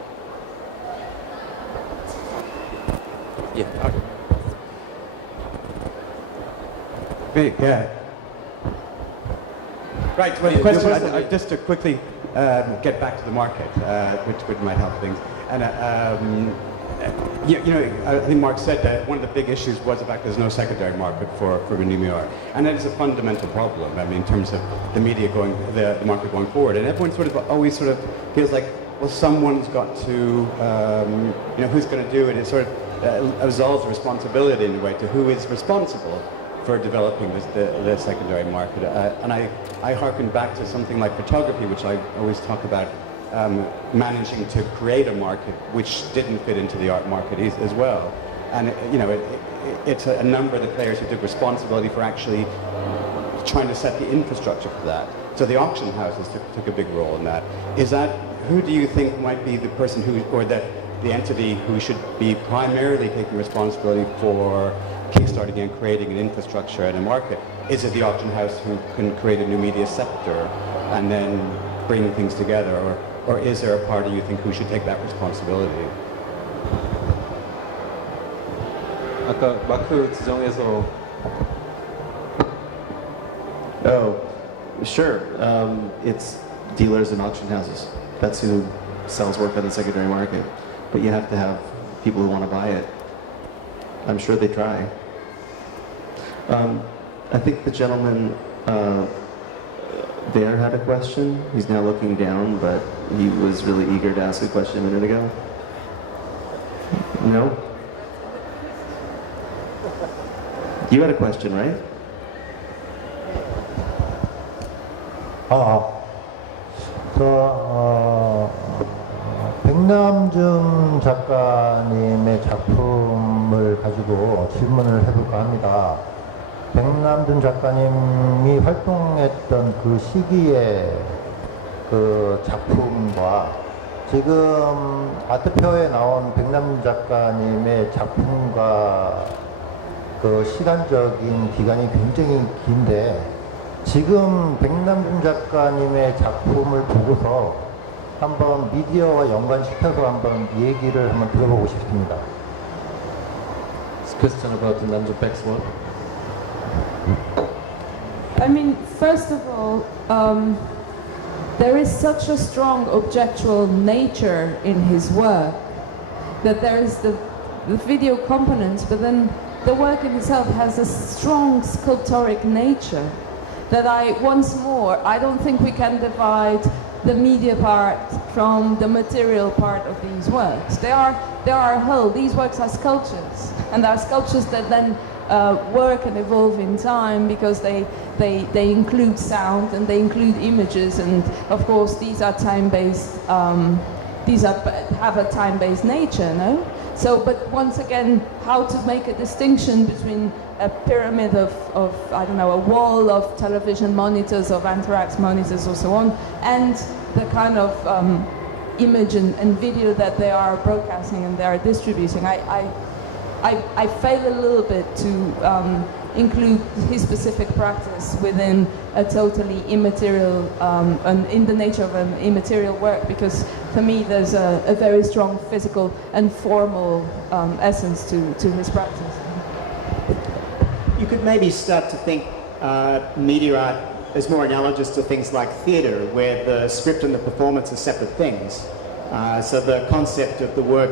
예. Yeah. Right. Well, the question, just to quickly get back to the market, which might help things. And I think Mark said that one of the big issues was the fact there's no secondary market for renewable art, and that is a fundamental problem. I mean, in terms of the media the market going forward, and everyone always feels like, well, someone's got to, who's going to do it? It sort of absolves the responsibility in a way to who is responsible for developing the secondary market. And I hearken back to something like photography, which I always talk about, managing to create a market which didn't fit into the art market as well. And it's a number of the players who took responsibility for actually trying to set the infrastructure for that. So the auction houses took a big role in that. Who do you think might be the person or the entity who should be primarily taking responsibility for kickstarting and creating an infrastructure and a market? Is it the auction house who can create a new media sector and then bring things together, or is there a party you think who should take that responsibility? 아까 마크 지정에서 Oh, sure. It's dealers and auction houses. That's who sells work on the secondary market. But you have to have people who want to buy it. I'm sure they try. I think the gentleman there had a question. He's now looking down, but he was really eager to ask a question a minute ago. No? You had a question, right? 백남준 작가님의 작품을 가지고 질문을 해볼까 합니다. 백남준 작가님이 활동했던 그 시기의 그 작품과 지금 아트페어에 나온 백남준 작가님의 작품과 그 시간적인 기간이 굉장히 긴데, 지금 백남준 작가님의 작품을 보고서 한번 미디어와 연관시켜서 한번 얘기를 한번 들어보고 싶습니다. This question about Namjoon Baek's work. I mean, first of all, there is such a strong objectual nature in his work that there is the video component, but then the work in itself has a strong sculptoric nature that I don't think we can divide the media part from the material part of these works. They are whole. These works are sculptures, and they are sculptures that then work and evolve in time because they include sound and they include images, and of course these are time-based. Have a time-based nature, no? So, but once again, how to make a distinction between a pyramid of I don't know, a wall of television monitors, of Anterax monitors or so on, and the kind of image and video that they are broadcasting and they are distributing. I fail a little bit to include his specific practice within a totally immaterial, in the nature of an immaterial work, because for me there's a very strong physical and formal essence to his practice. You could maybe start to think media art as more analogous to things like theatre, where the script and the performance are separate things. So the concept of the work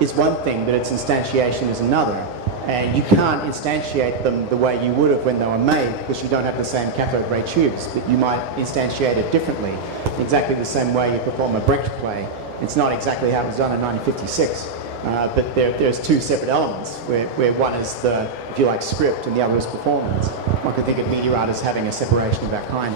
is one thing, but its instantiation is another. And you can't instantiate them the way you would have when they were made, because you don't have the same cathode ray tubes, but you might instantiate it differently, exactly the same way you perform a Brecht play. It's not exactly how it was done in 1956, but there's two separate elements, where one is the, if you like, script and the other is performance. One can think of media art as having a separation of that kind.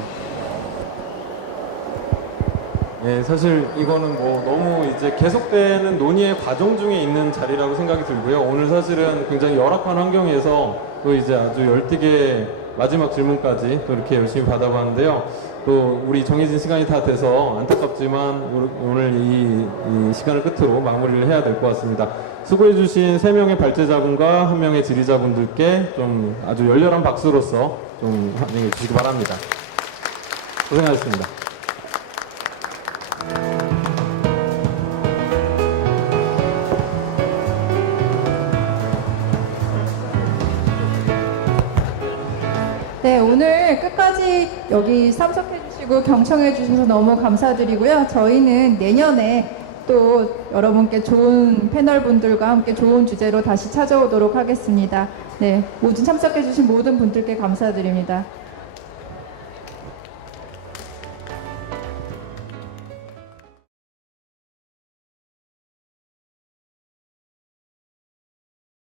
예, 사실 이거는 뭐 너무 이제 계속되는 논의의 과정 중에 있는 자리라고 생각이 들고요. 오늘 사실은 굉장히 열악한 환경에서 또 이제 아주 열띠게 마지막 질문까지 또 이렇게 열심히 받아봤는데요. 또 우리 정해진 시간이 다 돼서 안타깝지만 오늘 이 시간을 끝으로 마무리를 해야 될 것 같습니다. 수고해주신 3명의 발제자분과 1명의 지휘자분들께 좀 아주 열렬한 박수로서 좀 환영해 주시기 바랍니다. 고생하셨습니다. 네, 오늘 끝까지 여기 참석해 주시고 경청해 주셔서 너무 감사드리고요. 저희는 내년에 또 여러분께 좋은 패널 분들과 함께 좋은 주제로 다시 찾아오도록 하겠습니다. 네, 모든 참석해 주신 모든 분들께 감사드립니다.